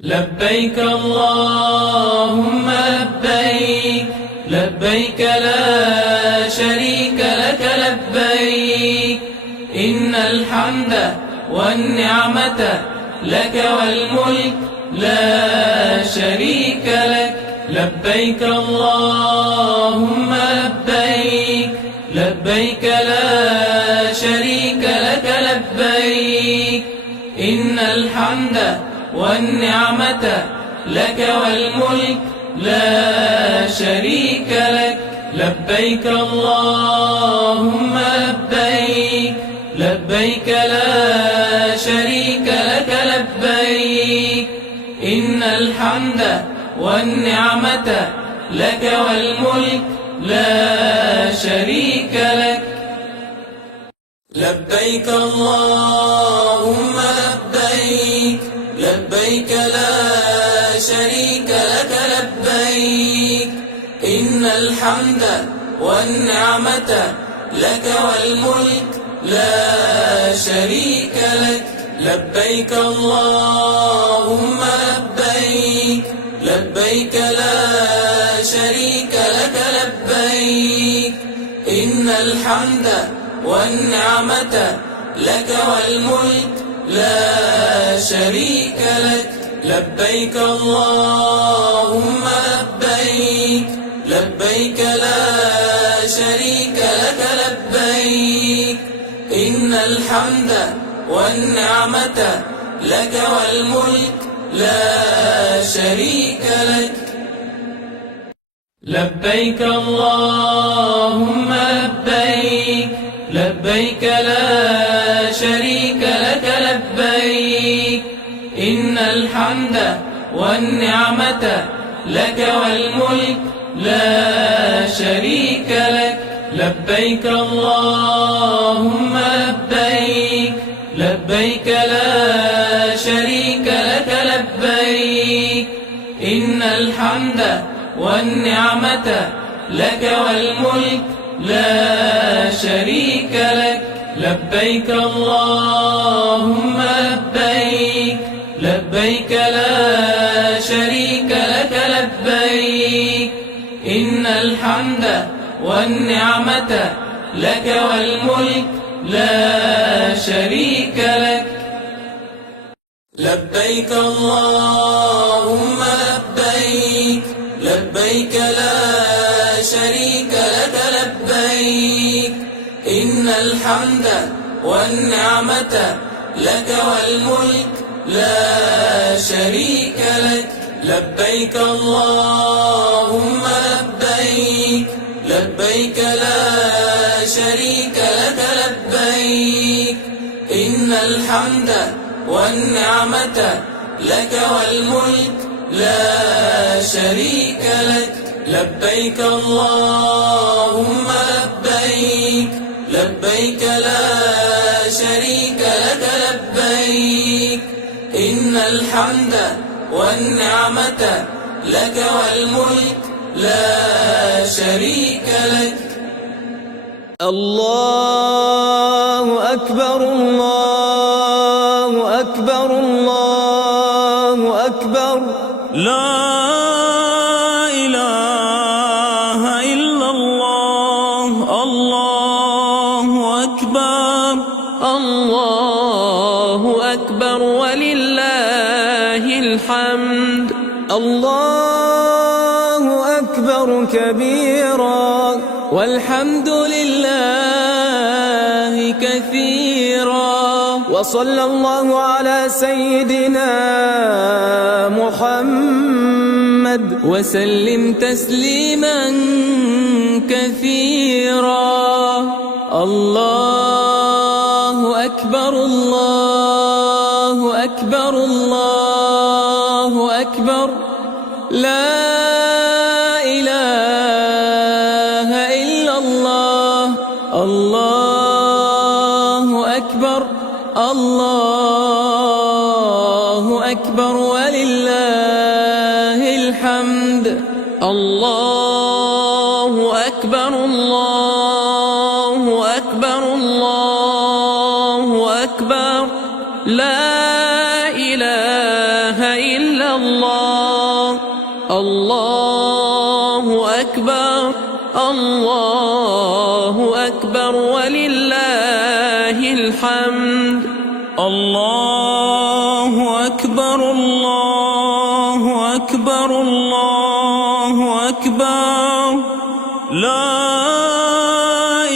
لبيك اللهم لبيك، لبيك لا شريك لك لبيك، إن الحمد والنعمة لك والملك لا شريك لك. لبيك اللهم لبيك، لبيك لا شريك لك لبيك، إن الحمد والنعمة لك والملك لا شريك لك. لبيك اللهم لبيك، لبيك لا شريك لك لبيك، إن الحمد والنعمة لك والملك لا شريك لك. لبيك اللهم لبيك، لبيك لا شريك لك لبيك، إن الحمد والنعمة لك والملك لا شريك لك. لبيك اللهم لبيك، لبيك لا شريك لك لبيك، إن الحمد والنعمة لك والملك لا شريك لك. لبيك اللهم لبيك، لبيك لا شريك لك لبيك، إن الحمد والنعمة لك والملك لا شريك لك. لبيك اللهم لبيك، لبيك لا شريك لك لبيك، إن الحمد والنعمة لك والملك لا شريك لك. لبيك اللهم لبيك، لبيك لا شريك لك لبيك، إن الحمد والنعمة لك والملك لا شريك لك. لبيك اللهم لبيك، لبيك لا شريك لك لبيك، إن الحمد والنعمة لك والملك لا شريك لك. لبيك اللهم لبيك، لبيك لا شريك لك لبيك، إن الحمد والنعمة لك والملك لا شريك لك. لبيك اللهم لبيك، لبيك لا شريك لك لبيك، إن الحمد والنعمة لك والملك لا شريك لك. لبيك اللهم لبيك، لبيك لا شريك لك لبيك، إن الحمد والنعمة لك والملك لا شريك لك. الله أكبر، الله أكبر، الله أكبر. لا إله إلا الله. الله أكبر، الله أكبر ولله الحمد. الله أكبر كبيرا، والحمد لله كثيرا، وصلى الله على سيدنا محمد وسلم تسليما كثيرا. الله أكبر، الله أكبر، الله أكبر. لا إله إلا الله. الله أكبر، الله أكبر ولله الحمد. الله أكبر، الله أكبر، الله لا إله إلا الله الله أكبر الله أكبر ولله الحمد الله أكبر الله أكبر الله أكبر لا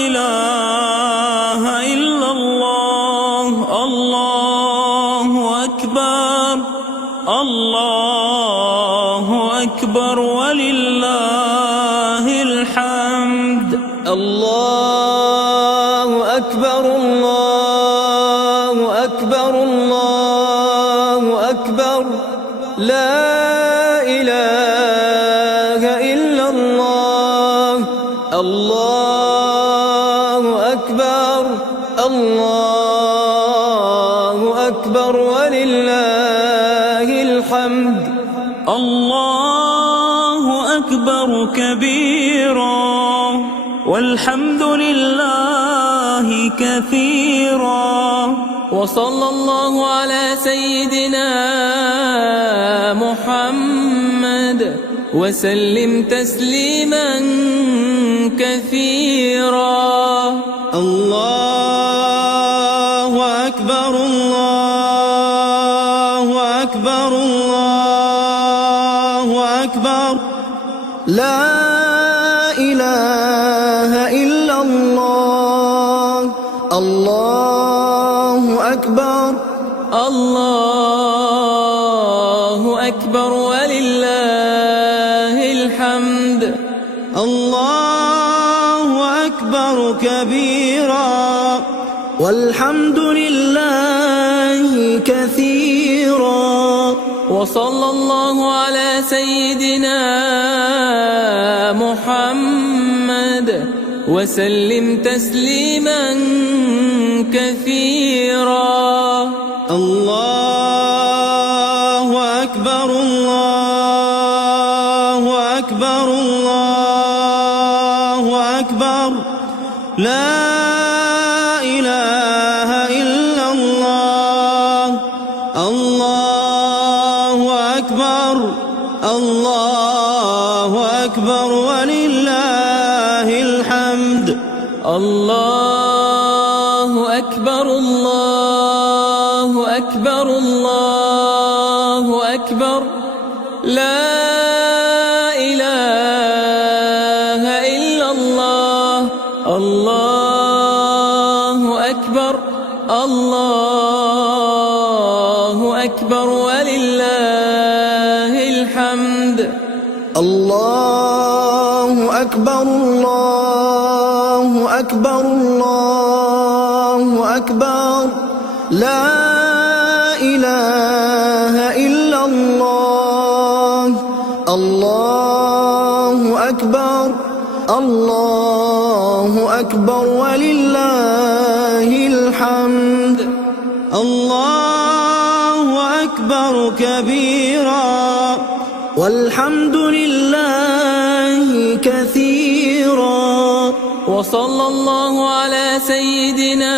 إله إلا الله الله أكبر الله أكبر ولله الحمد الله أكبر الله أكبر الله أكبر لا إله إلا الله الله أكبر الله أكبر ولله الحمد الله أكبر كبيرا والحمد لله كثيرا وصلى الله على سيدنا محمد وسلم تسليما كثيرا الله أكبر الله أكبر الله أكبر لا إله إلا الله الله أكبر الله أكبر ولله الحمد الله أكبر كبيرا والحمد لله كثيرا وصلى الله على سيدنا محمد وسلم تسليما كثيرا الله أكبر الله أكبر الله أكبر لا إله إلا الله الله أكبر الله أكبر ولله الحمد الله أكبر الله أكبر الله أكبر لا إله إلا الله الله أكبر الله أكبر ولله الحمد الله أكبر الله أكبر الله أكبر لا إله إلا الله الله أكبر الله أكبر ولله الحمد الله أكبر كبيرا والحمد لله كثيرا وصلى الله على سيدنا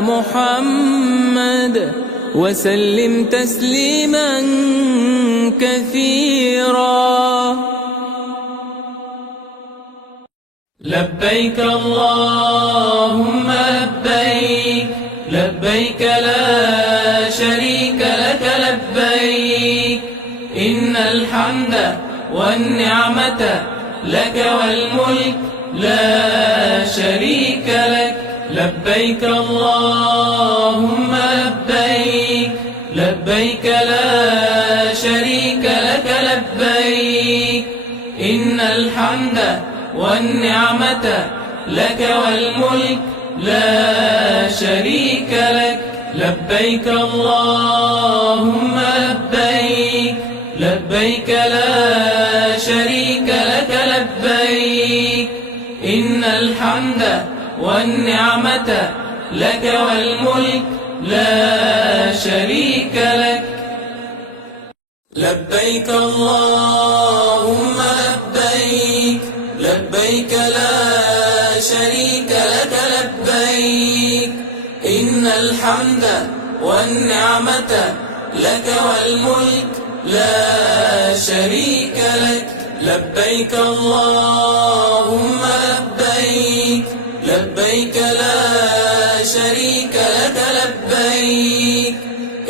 محمد وسلم تسليما كثيرا لبيك اللهم لبيك لبيك لا شريك لك لبيك إن الحمد والنعمة لك والملك لا شريك لك لبيك اللهم لبيك لبيك لا شريك لك لبيك إن الحمد والنعمة لك والملك لا شريك لك لبيك اللهم لبيك لبيك لا شريك لك لبيك إن الحمد والنعمة لك والملك لا شريك لك لبيك اللهم لبيك لبيك لا شريك لك لبيك إن إن الحمد والنعمة لك والملك لا شريك لك. لبيك اللهم لبيك، لبيك لا شريك لك لبيك.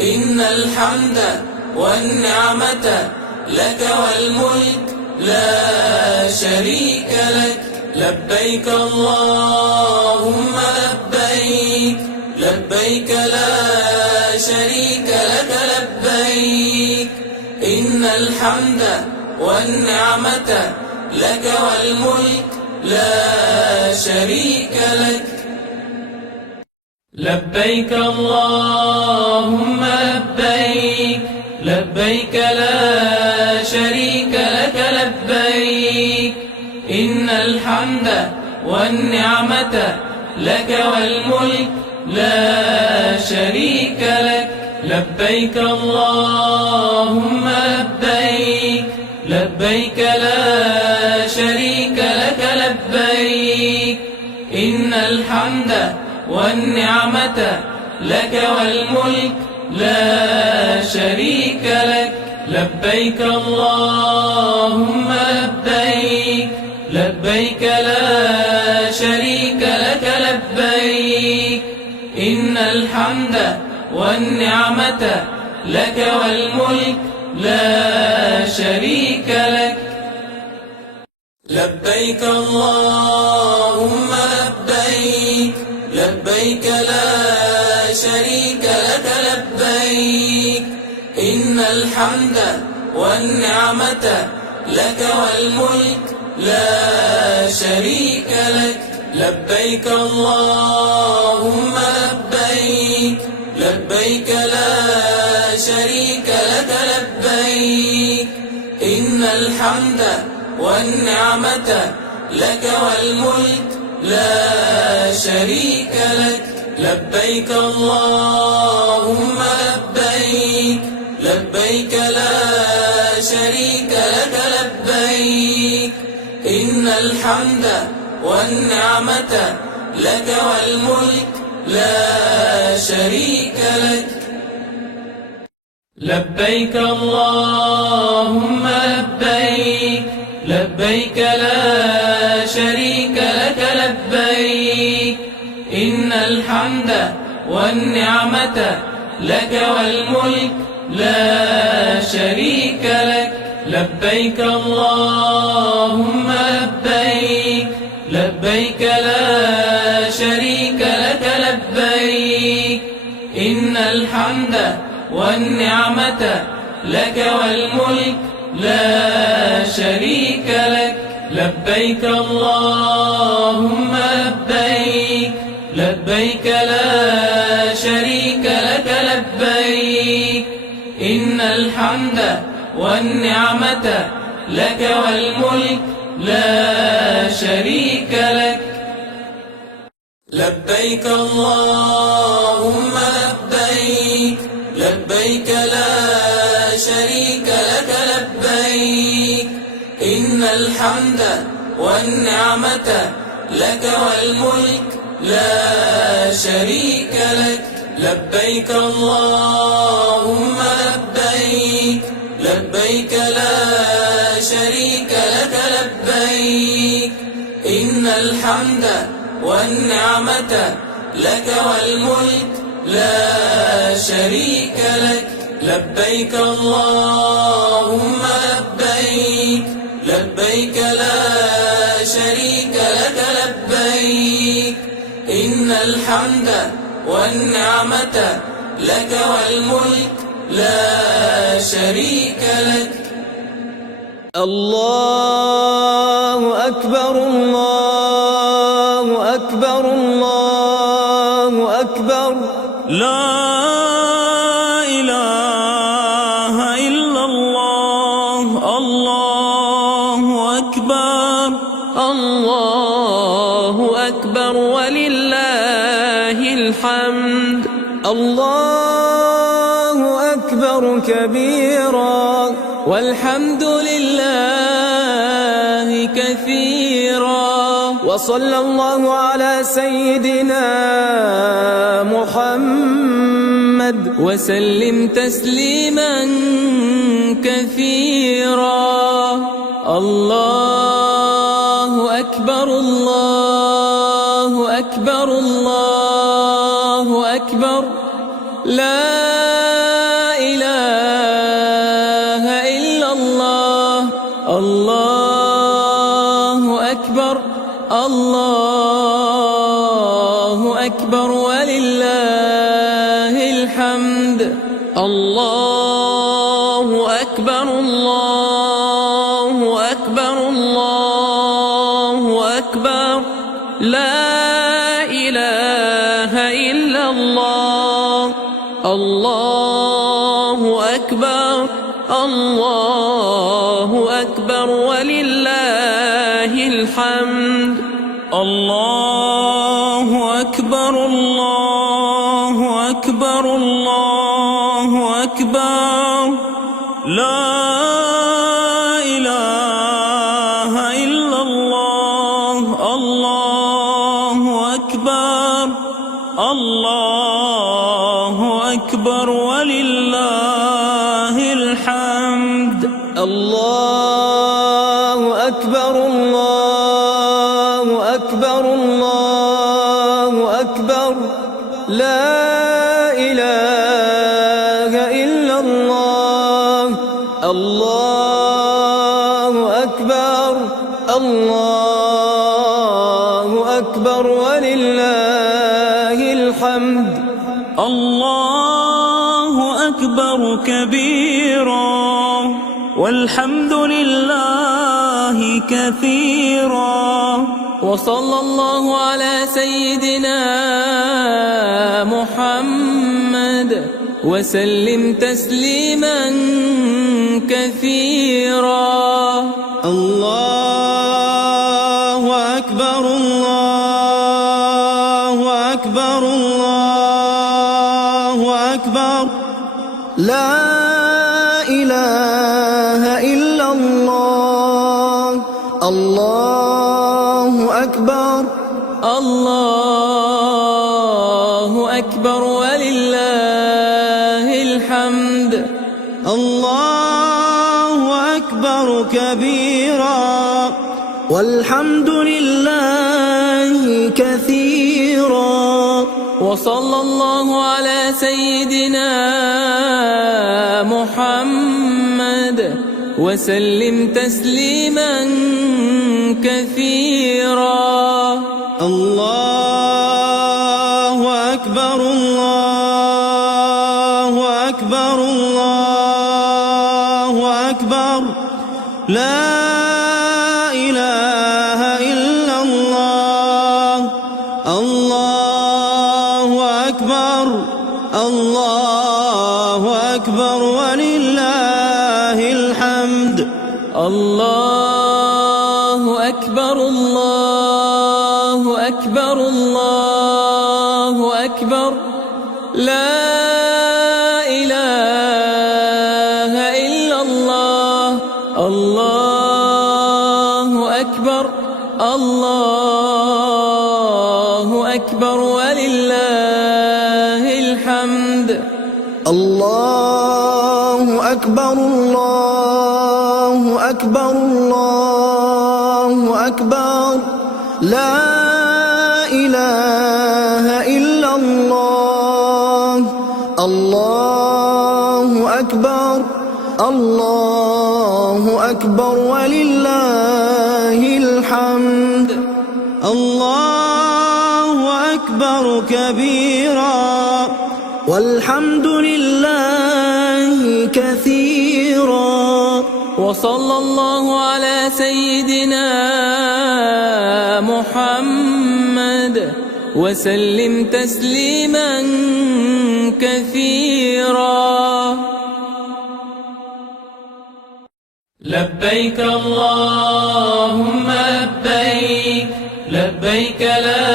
إن الحمد والنعمة لك والملك لا شريك لك. لبيك اللهم لبيك، لبيك لا شريك لك لبيك. إن الحمد والنعمة لك والملك لا شريك لك. لبيك اللهم لبيك، لبيك لا شريك لك لبيك. إن الحمد والنعمة لك والملك لا شريك لك. لبيك اللهم لبيك، لبيك لا شريك لك لبيك. إن الحمد والنعمة لك والملك لا شريك لك. لبيك اللهم لبيك، لبيك لا شريك لك لبيك. إن الحمد والنعمة لك والملك لا شريك لك. لبيك اللهم لبيك، لبيك لا شريك لك لبيك. إن الحمد والنعمة لك والملك لا شريك لك. لبيك اللهم لبيك، لبيك لا شريك لك لبيك. إن الحمد والنعمة لك والملك لا شريك لك. لبيك اللهم لبيك، لبيك لا شريك لك لبيك. إن الحمد والنعمة لك والملك لا شريك لك. لبيك اللهم لبيك، لبيك لا شريك لك لبيك. إن الحمد والنعمة لك والملك لا شريك لك. لبيك اللهم لبيك، لبيك لا شريك لك لبيك. إن الحمد والنعمة لك والملك لا شريك لك. لبيك اللهم لبيك، لبيك لا شريك لك لبيك. إن الحمد والنعمة لك والملك لا شريك لك. لبيك اللهم لبيك، لبيك لا شريك لك لبيك. إن الحمد والنعمة لك والملك لا شريك لك. لبيك اللهم لبيك، لبيك لا شريك لك لبيك. إن الحمد والنعمة لك والملك لا شريك لك. لبيك اللهم لبيك، لبيك لا شريك لك لبيك. إن الحمد والنعمة لك والملك لا شريك لك. الله أكبر، الله أكبر، الله أكبر. لا إله إلا الله. الله أكبر، الله أكبر ولله الحمد. الله أكبر كبيرا والحمد لله كثيرا كثيرا. وصلى الله على سيدنا محمد وسلم تسليما كثيرا. الله أكبر الله أكبر الله أكبر لا إله إلا الله. الله أكبر الله أكبر ولله الحمد. الله أكبر الله أكبر الله أكبر لا إله إلا الله. الله أكبر الله أكبر ولله الحمد. الله أكبر الله أكبر الله أكبر لا إله إلا الله. الله أكبر الله أكبر ولله الحمد. الله أكبر الله أكبر الله أكبر لا إله إلا الله. الله أكبر الله أكبر ولله الحمد. الله أكبر كبيرا والحمد لله كثيرا. وصلى الله على سيدنا محمد وسلم تسليما كثيرا. الله أكبر الله أكبر الله أكبر لا إله إلا الله. الله أكبر الله أكبر ولله الحمد. الله أكبر كبيرا والحمد لله كثيرا. وصلى الله على سيدنا محمد وسلم تسليما كثيرا. الله أكبر الله أكبر الله أكبر لا إله إلا الله. الله أكبر الله أكبر ولله الحمد. الله أكبر الله أكبر الله أكبر لا إله إلا الله. الله أكبر الله أكبر ولله الحمد. الله أكبر الله أكبر الله أكبر لا إله إلا الله. الله أكبر الله أكبر ولله الحمد. الله أكبر كبيرا والحمد لله كثيرا. وصلى الله على سيدنا محمد وسلم تسليما كثيرا. لبيك اللهم لبيك لبيك لا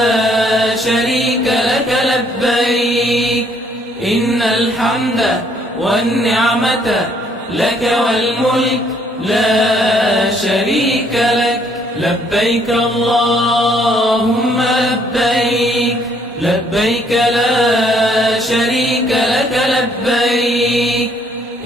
شريك لك لبيك إن الحمد والنعمة لك والملك لا شريك لك. لبيك لبيك اللهم لبيك لبيك لا شريك لك لبيك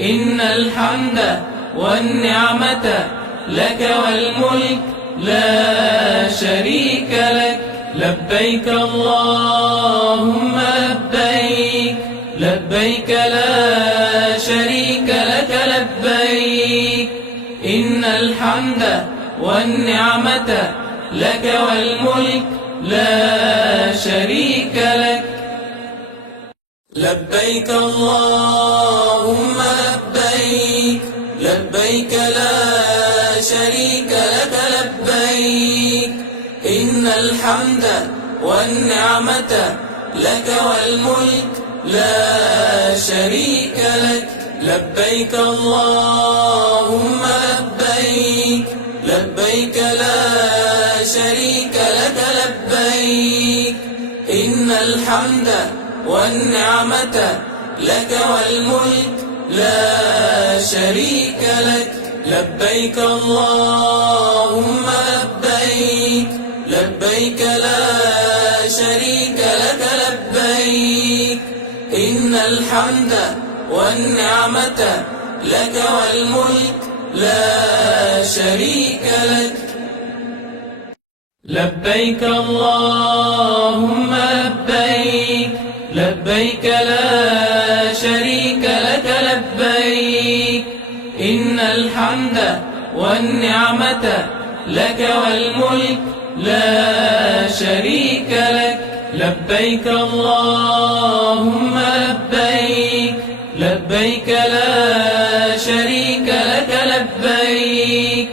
إن الحمد والنعمة لك والملك لا شريك لك لبيك اللهم لبيك لبيك لا شريك لك لبيك إن الحمد والنعمة لك والملك لا شريك لك لبيك اللهم لبيك لبيك لا شريك لك لبيك إن الحمد والنعمة لك والملك لا شريك لك لبيك اللهم لبيك لبيك لا شريك لك لبيك إن الحمد والنعمة لك والملك لا شريك لك لبيك اللهم لبيك لبيك لا شريك لك لبيك إن الحمد والنعمة لك والملك لا شريك لك لبيك اللهم لبيك لبيك لا شريك لك لبيك إن الحمد والنعمة لك والملك لا شريك لك لبيك اللهم لبيك لبيك لا شريك لك لبيك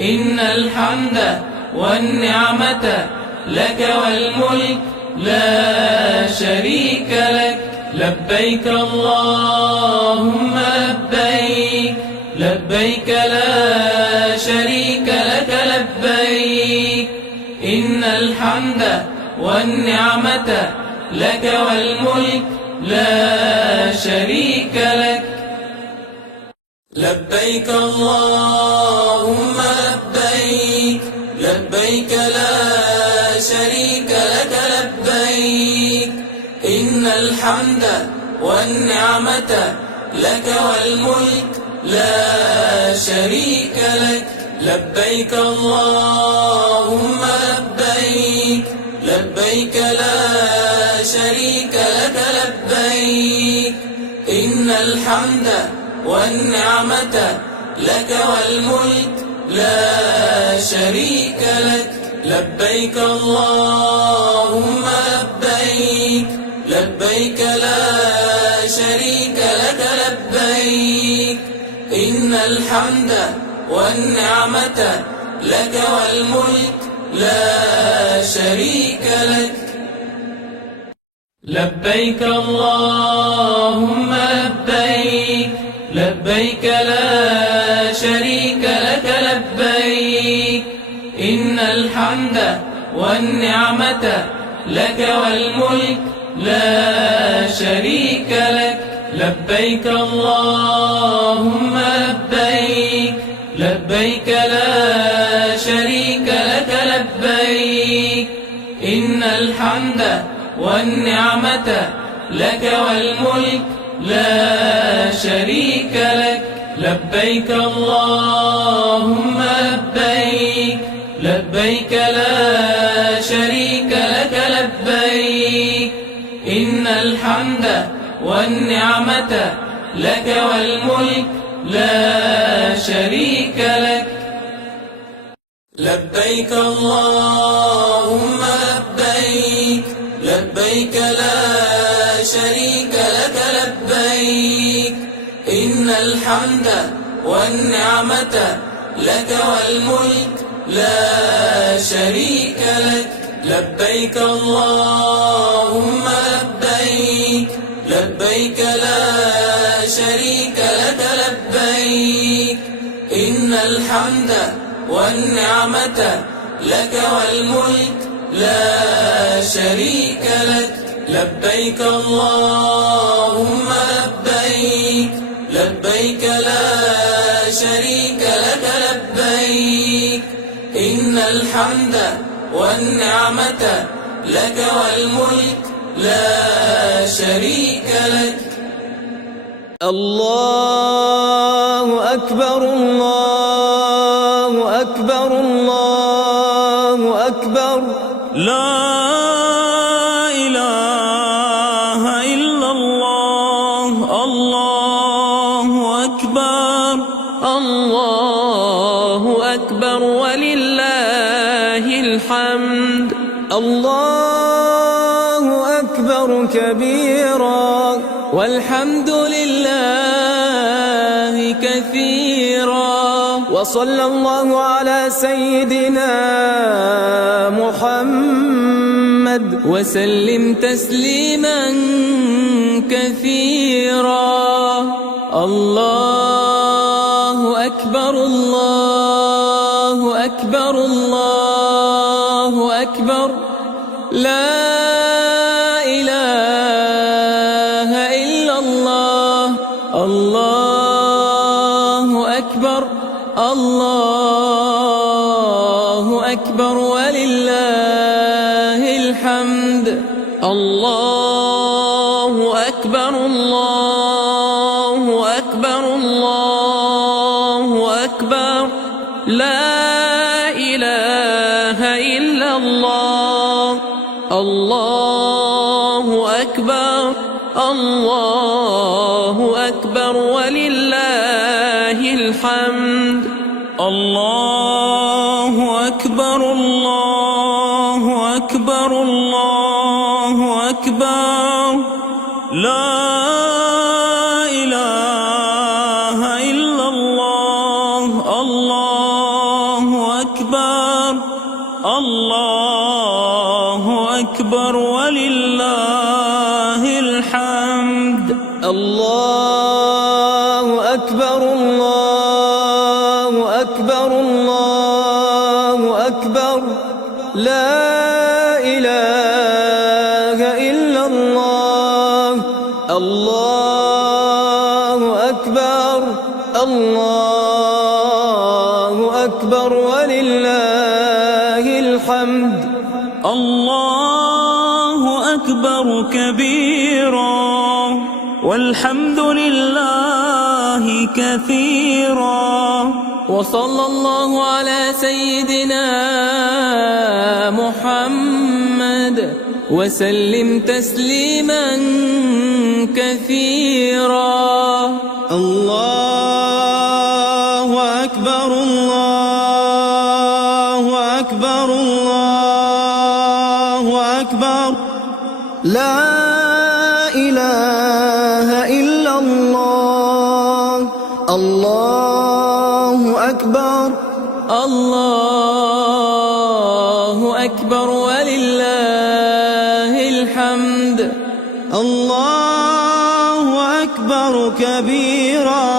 إن الحمد والنعمة لك والملك لا شريك لك لبيك اللهم لبيك لبيك لا شريك لك لبيك إن الحمد والنعمة لك والملك لا شريك لك لبيك اللهم لبيك لبيك لا شريك لك لبيك إن الحمد والنعمة لك والملك لا شريك لك لبيك اللهم لبيك لبيك لا شريك لك لبيك إن الحمد والنعمة لك والملك لا شريك لك لبيك اللهم لبيك لبيك لا شريك لك لبيك إن الحمد والنعمة لك والملك لا شريك لك لبيك اللهم لبيك لبيك لا شريك لك لبيك إن الحمد والنعمة لك والملك لا شريك لك لبيك اللهم لبيك لبيك لا شريك لك لبيك إن الحمد والنعمة لك والملك لا شريك لك لبيك اللهم لبيك لبيك لا شريك لك لبيك إن الحمد والنعمة لك والملك لا شريك لك لبيك اللهم لبيك لبيك لا شريك لك لبيك إن الحمد والنعمة لك والملك لا شريك لك لبيك اللهم لبيك لبيك لا شريك لك لبيك إن الحمد والنعمة لك والملك لا شريك لك لبيك اللهم لبيك لبيك لا شريك لك لبيك إن الحمد والنعمة لك والملك لا شريك لك. الله أكبر الله أكبر الله أكبر. لا إله إلا الله. الله أكبر. الله أكبر ولله الحمد. الله أكبر كبيرا والحمد لله كثيرا. وصلى الله على سيدنا محمد وسلم تسليما كثيرا. الله أكبر الله أكبر الله أكبر. لا إله إلا الله. الله أكبر الله أكبر ولله الحمد. الله أكبر الله أكبر الله أكبر. لا إله إلا الله. الله أكبر الله أكبر ولله الحمد. الله أكبر الله أكبر الله أكبر. لا إله إلا الله. الله أكبر الله أكبر ولله الحمد. الله أكبر الله أكبر الله أكبر. لا إله إلا الله. الله أكبر الله أكبر ولله الحمد. الله أكبر كبيرا والحمد لله كثيرا. وصلى الله على سيدنا محمد وسلم تسليما كثيرا. الله أكبر الله أكبر الله أكبر. لا إله إلا الله. الله أكبر الله أكبر ولله الحمد. الله أكبر كبيرا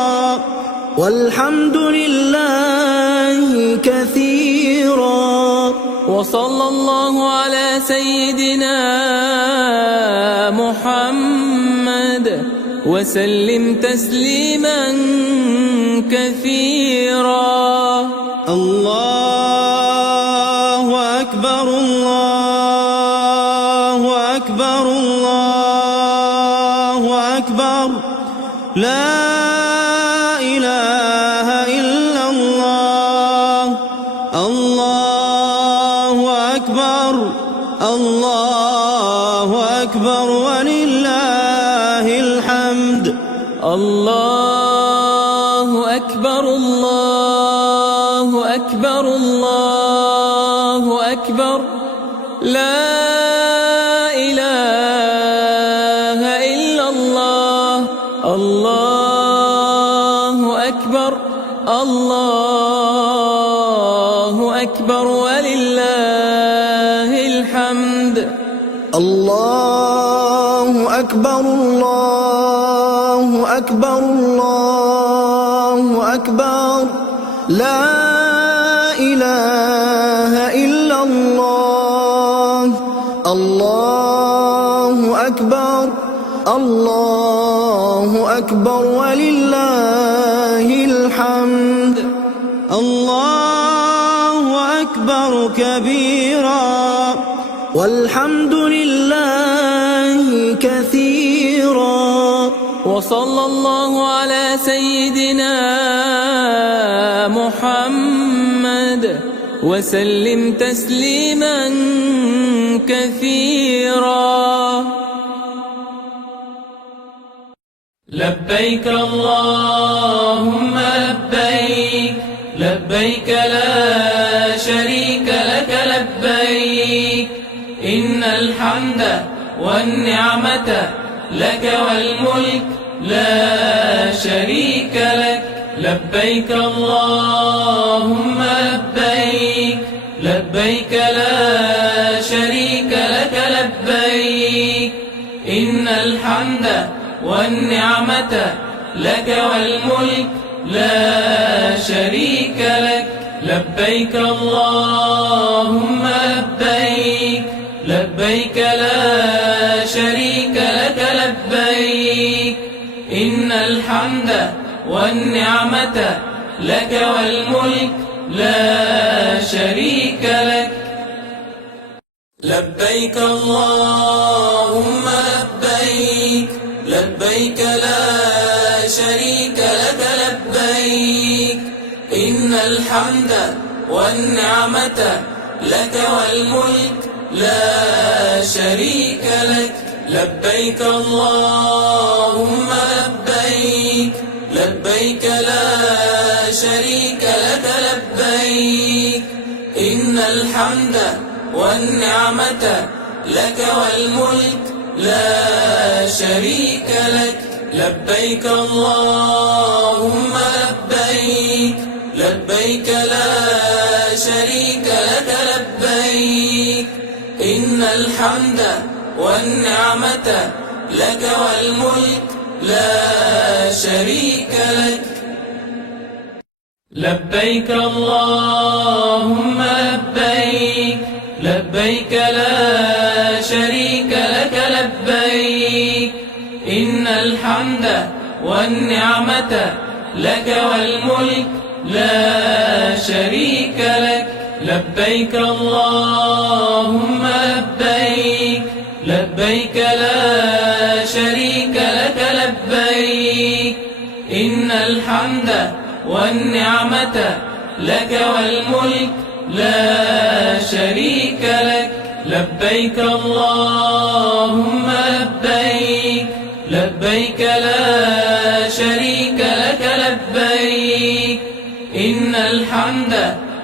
والحمد لله كثيرا. وصلى الله على سيدنا محمد وسلم تسليما كثيرا. الله أكبر الله أكبر الله أكبر. لا إله إلا الله. الله أكبر الله أكبر ولله الحمد. الله أكبر الله أكبر الله أكبر. لا إله إلا الله. الله أكبر الله أكبر ولله الحمد. الله أكبر الله أكبر الله أكبر. لا إله إلا الله. الله أكبر الله أكبر ولله الحمد. الله أكبر كبيرا والحمد لله كثيرا. وصلى الله على سيدنا محمد وسلم تسليما كثيرا. لبيك اللهم لبيك، لبيك لا شريك لك لبيك، إن الحمد والنعمة لك والملك لا شريك لك. لبيك اللهم لبيك، لبيك لا شريك لك لبيك، إن الحمد والنعمة لك والملك لا شريك لك. لبيك اللهم لبيك، لبيك لا شريك لك لبيك، إن الحمد والنعمة لك والملك لا شريك لك. لبيك اللهم لبيك، لبيك لا شريك لك لبيك، إن الحمد والنعمة لك والملك لا شريك لك. لبيك اللهم لبيك، لبيك لا شريك لك لبيك، إن الحمد والنعمة لك والملك لا شريك لك. لبيك اللهم لبيك، لبيك لا شريك لك لبيك، إن الحمد والنعمة لك والملك لا شريك لك. لبيك اللهم لبيك، لبيك لا شريك لك لبيك، إن الحمد والنعمة لك والملك لا شريك لك. لبيك اللهم لبيك، لبيك لا شريك لك لبيك، إن الحمد والنعمة لك والملك لا شريك لك. لبيك اللهم لبيك، لبيك لا شريك لك لبيك، إن الحمد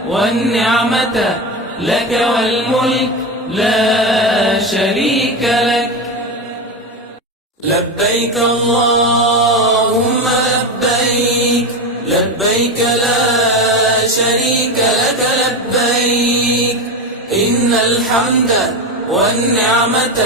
والنعمة لك والملك لا شريك لك. لبيك اللهم لبيك، لبيك لا شريك لك لبيك، إن الحمد والنعمة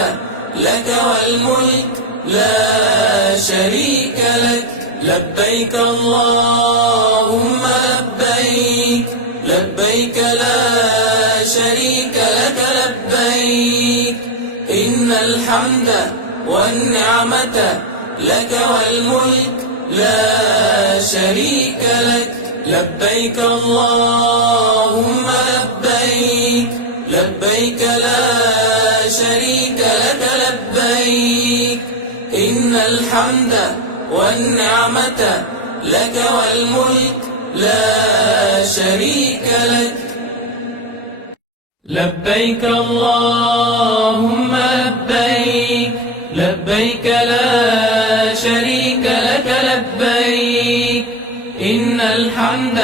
لك والملك لا شريك لك. لبيك اللهم لبيك، لبيك لا شريك لك لبيك، إن الحمد والنعمة لك والملك لا شريك لك. لبيك اللهم لبيك، لبيك لا شريك لك لبيك، إن الحمد والنعمة لك والملك لا شريك لك. لبيك اللهم لبيك، لبيك لا شريك لك لبيك، إن الحمد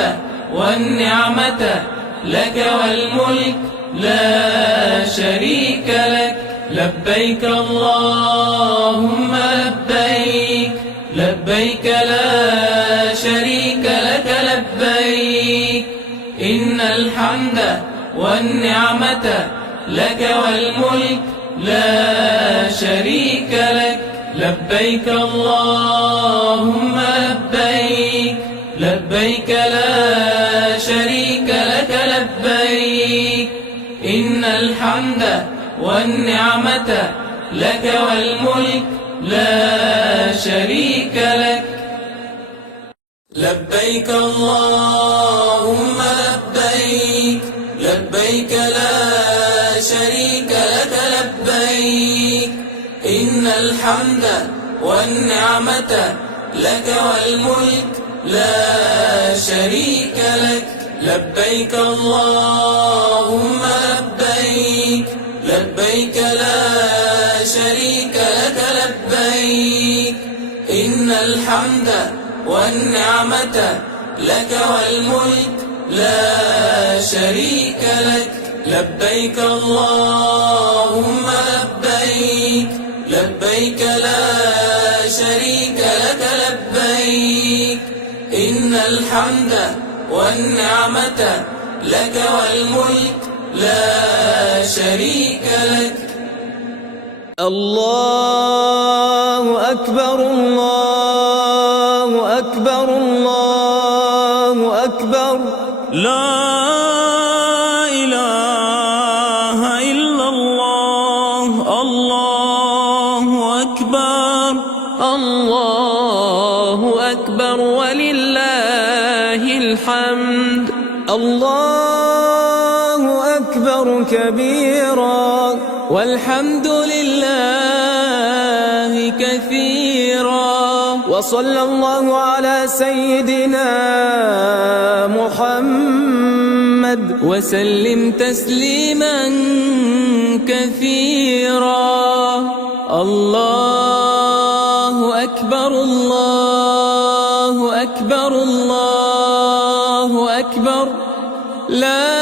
والنعمة لك والملك لا شريك لك. لبيك اللهم لبيك، لبيك لا شريك لك لبيك، إن الحمد والنعمة لك والملك لا شريك لك. لبيك اللهم لبيك، لبيك لا شريك لك لبيك، إن الحمد والنعمة لك والملك لا شريك لك. لبيك اللهم لبيك، لبيك لبيك لا شريك لك لبيك إن الحمد والنعمة لك والملك لا شريك لك لبيك اللهم لبيك لبيك لا شريك لك لبيك إن الحمد والنعمة لك والملك لا شريك لك لبيك اللهم لبيك لبيك لا شريك لك لبيك إن الحمد والنعمة لك والملك لا شريك لك الله أكبر الله أكبر الله أكبر لا إله إلا الله الله أكبر الله أكبر ولله الحمد الله أكبر كبيرا والحمد لله كثيرا وصلى الله على سيدنا محمد وسلم تسليما كثيرا الله أكبر الله أكبر الله أكبر لا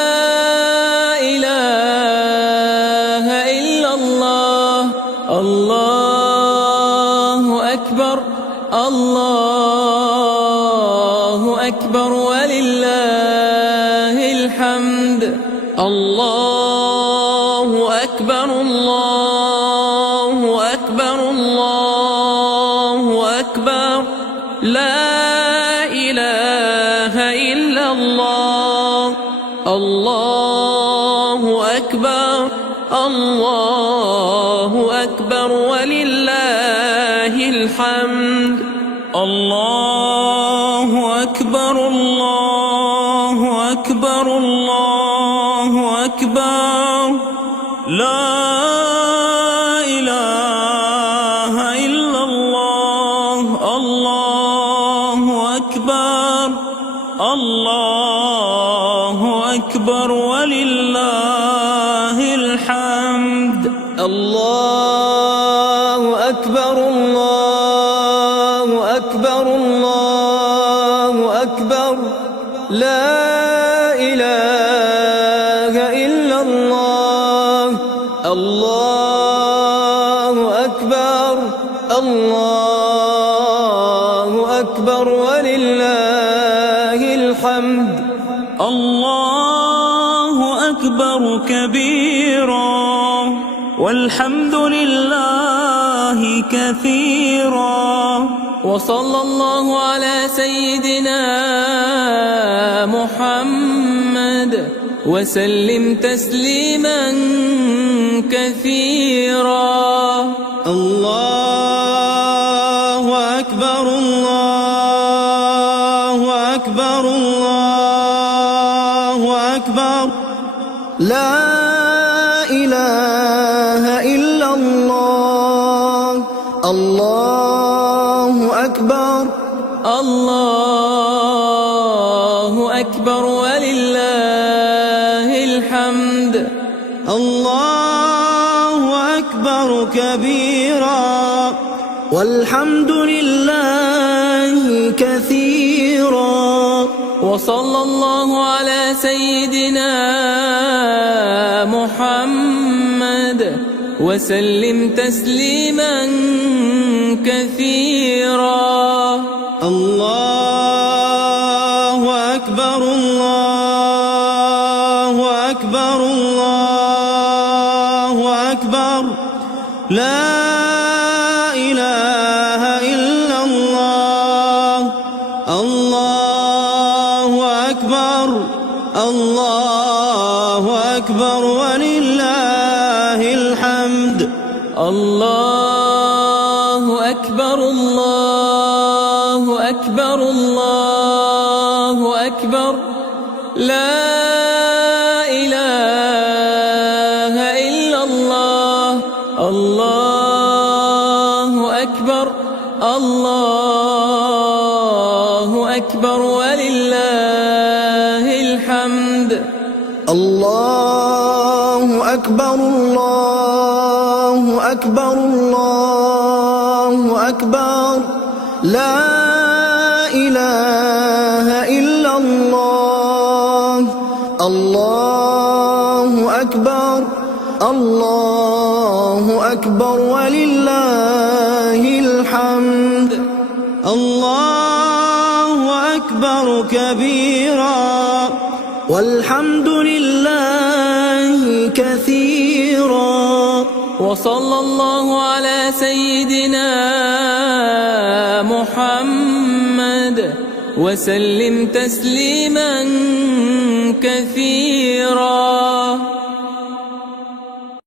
إله إلا الله الله أكبر الله أكبر ولله الحمد الله أكبر الله أكبر الله أكبر لا إله إلا الله الله أكبر الله أكبر ولله الحمد الله أكبر الله أكبر الله أكبر لا إله إلا الله الله أكبر الله أكبر ولله الحمد الله أكبر الله أكبر الله أكبر لا إله إلا الله الله أكبر الله أكبر ولله الحمد الله أكبر كبيرا والحمد لله كثيرا وصلى الله على سيدنا محمد وسلم تسليما كثيرا الله أكبر الله أكبر الله أكبر لا إله إلا الله الله أكبر الله أكبر ولله الحمد الله أكبر كبيرا والحمد لله كثيرا وصلى الله على سيدنا محمد وسلم تسليما كثيرا الله أكبر الله أكبر الله أكبر لا إله إلا الله الله أكبر الله أكبر ولله الحمد الله أكبر الله أكبر الله أكبر لا إله الله أكبر الله أكبر ولله الحمد. الله أكبر الله أكبر الله أكبر لا إله إلا الله. الله أكبر الله أكبر ولله الحمد. الله أكبر كبيرا والحمد لله كثيرا وصلى الله على سيدنا محمد وسلم تسليما كثيرا.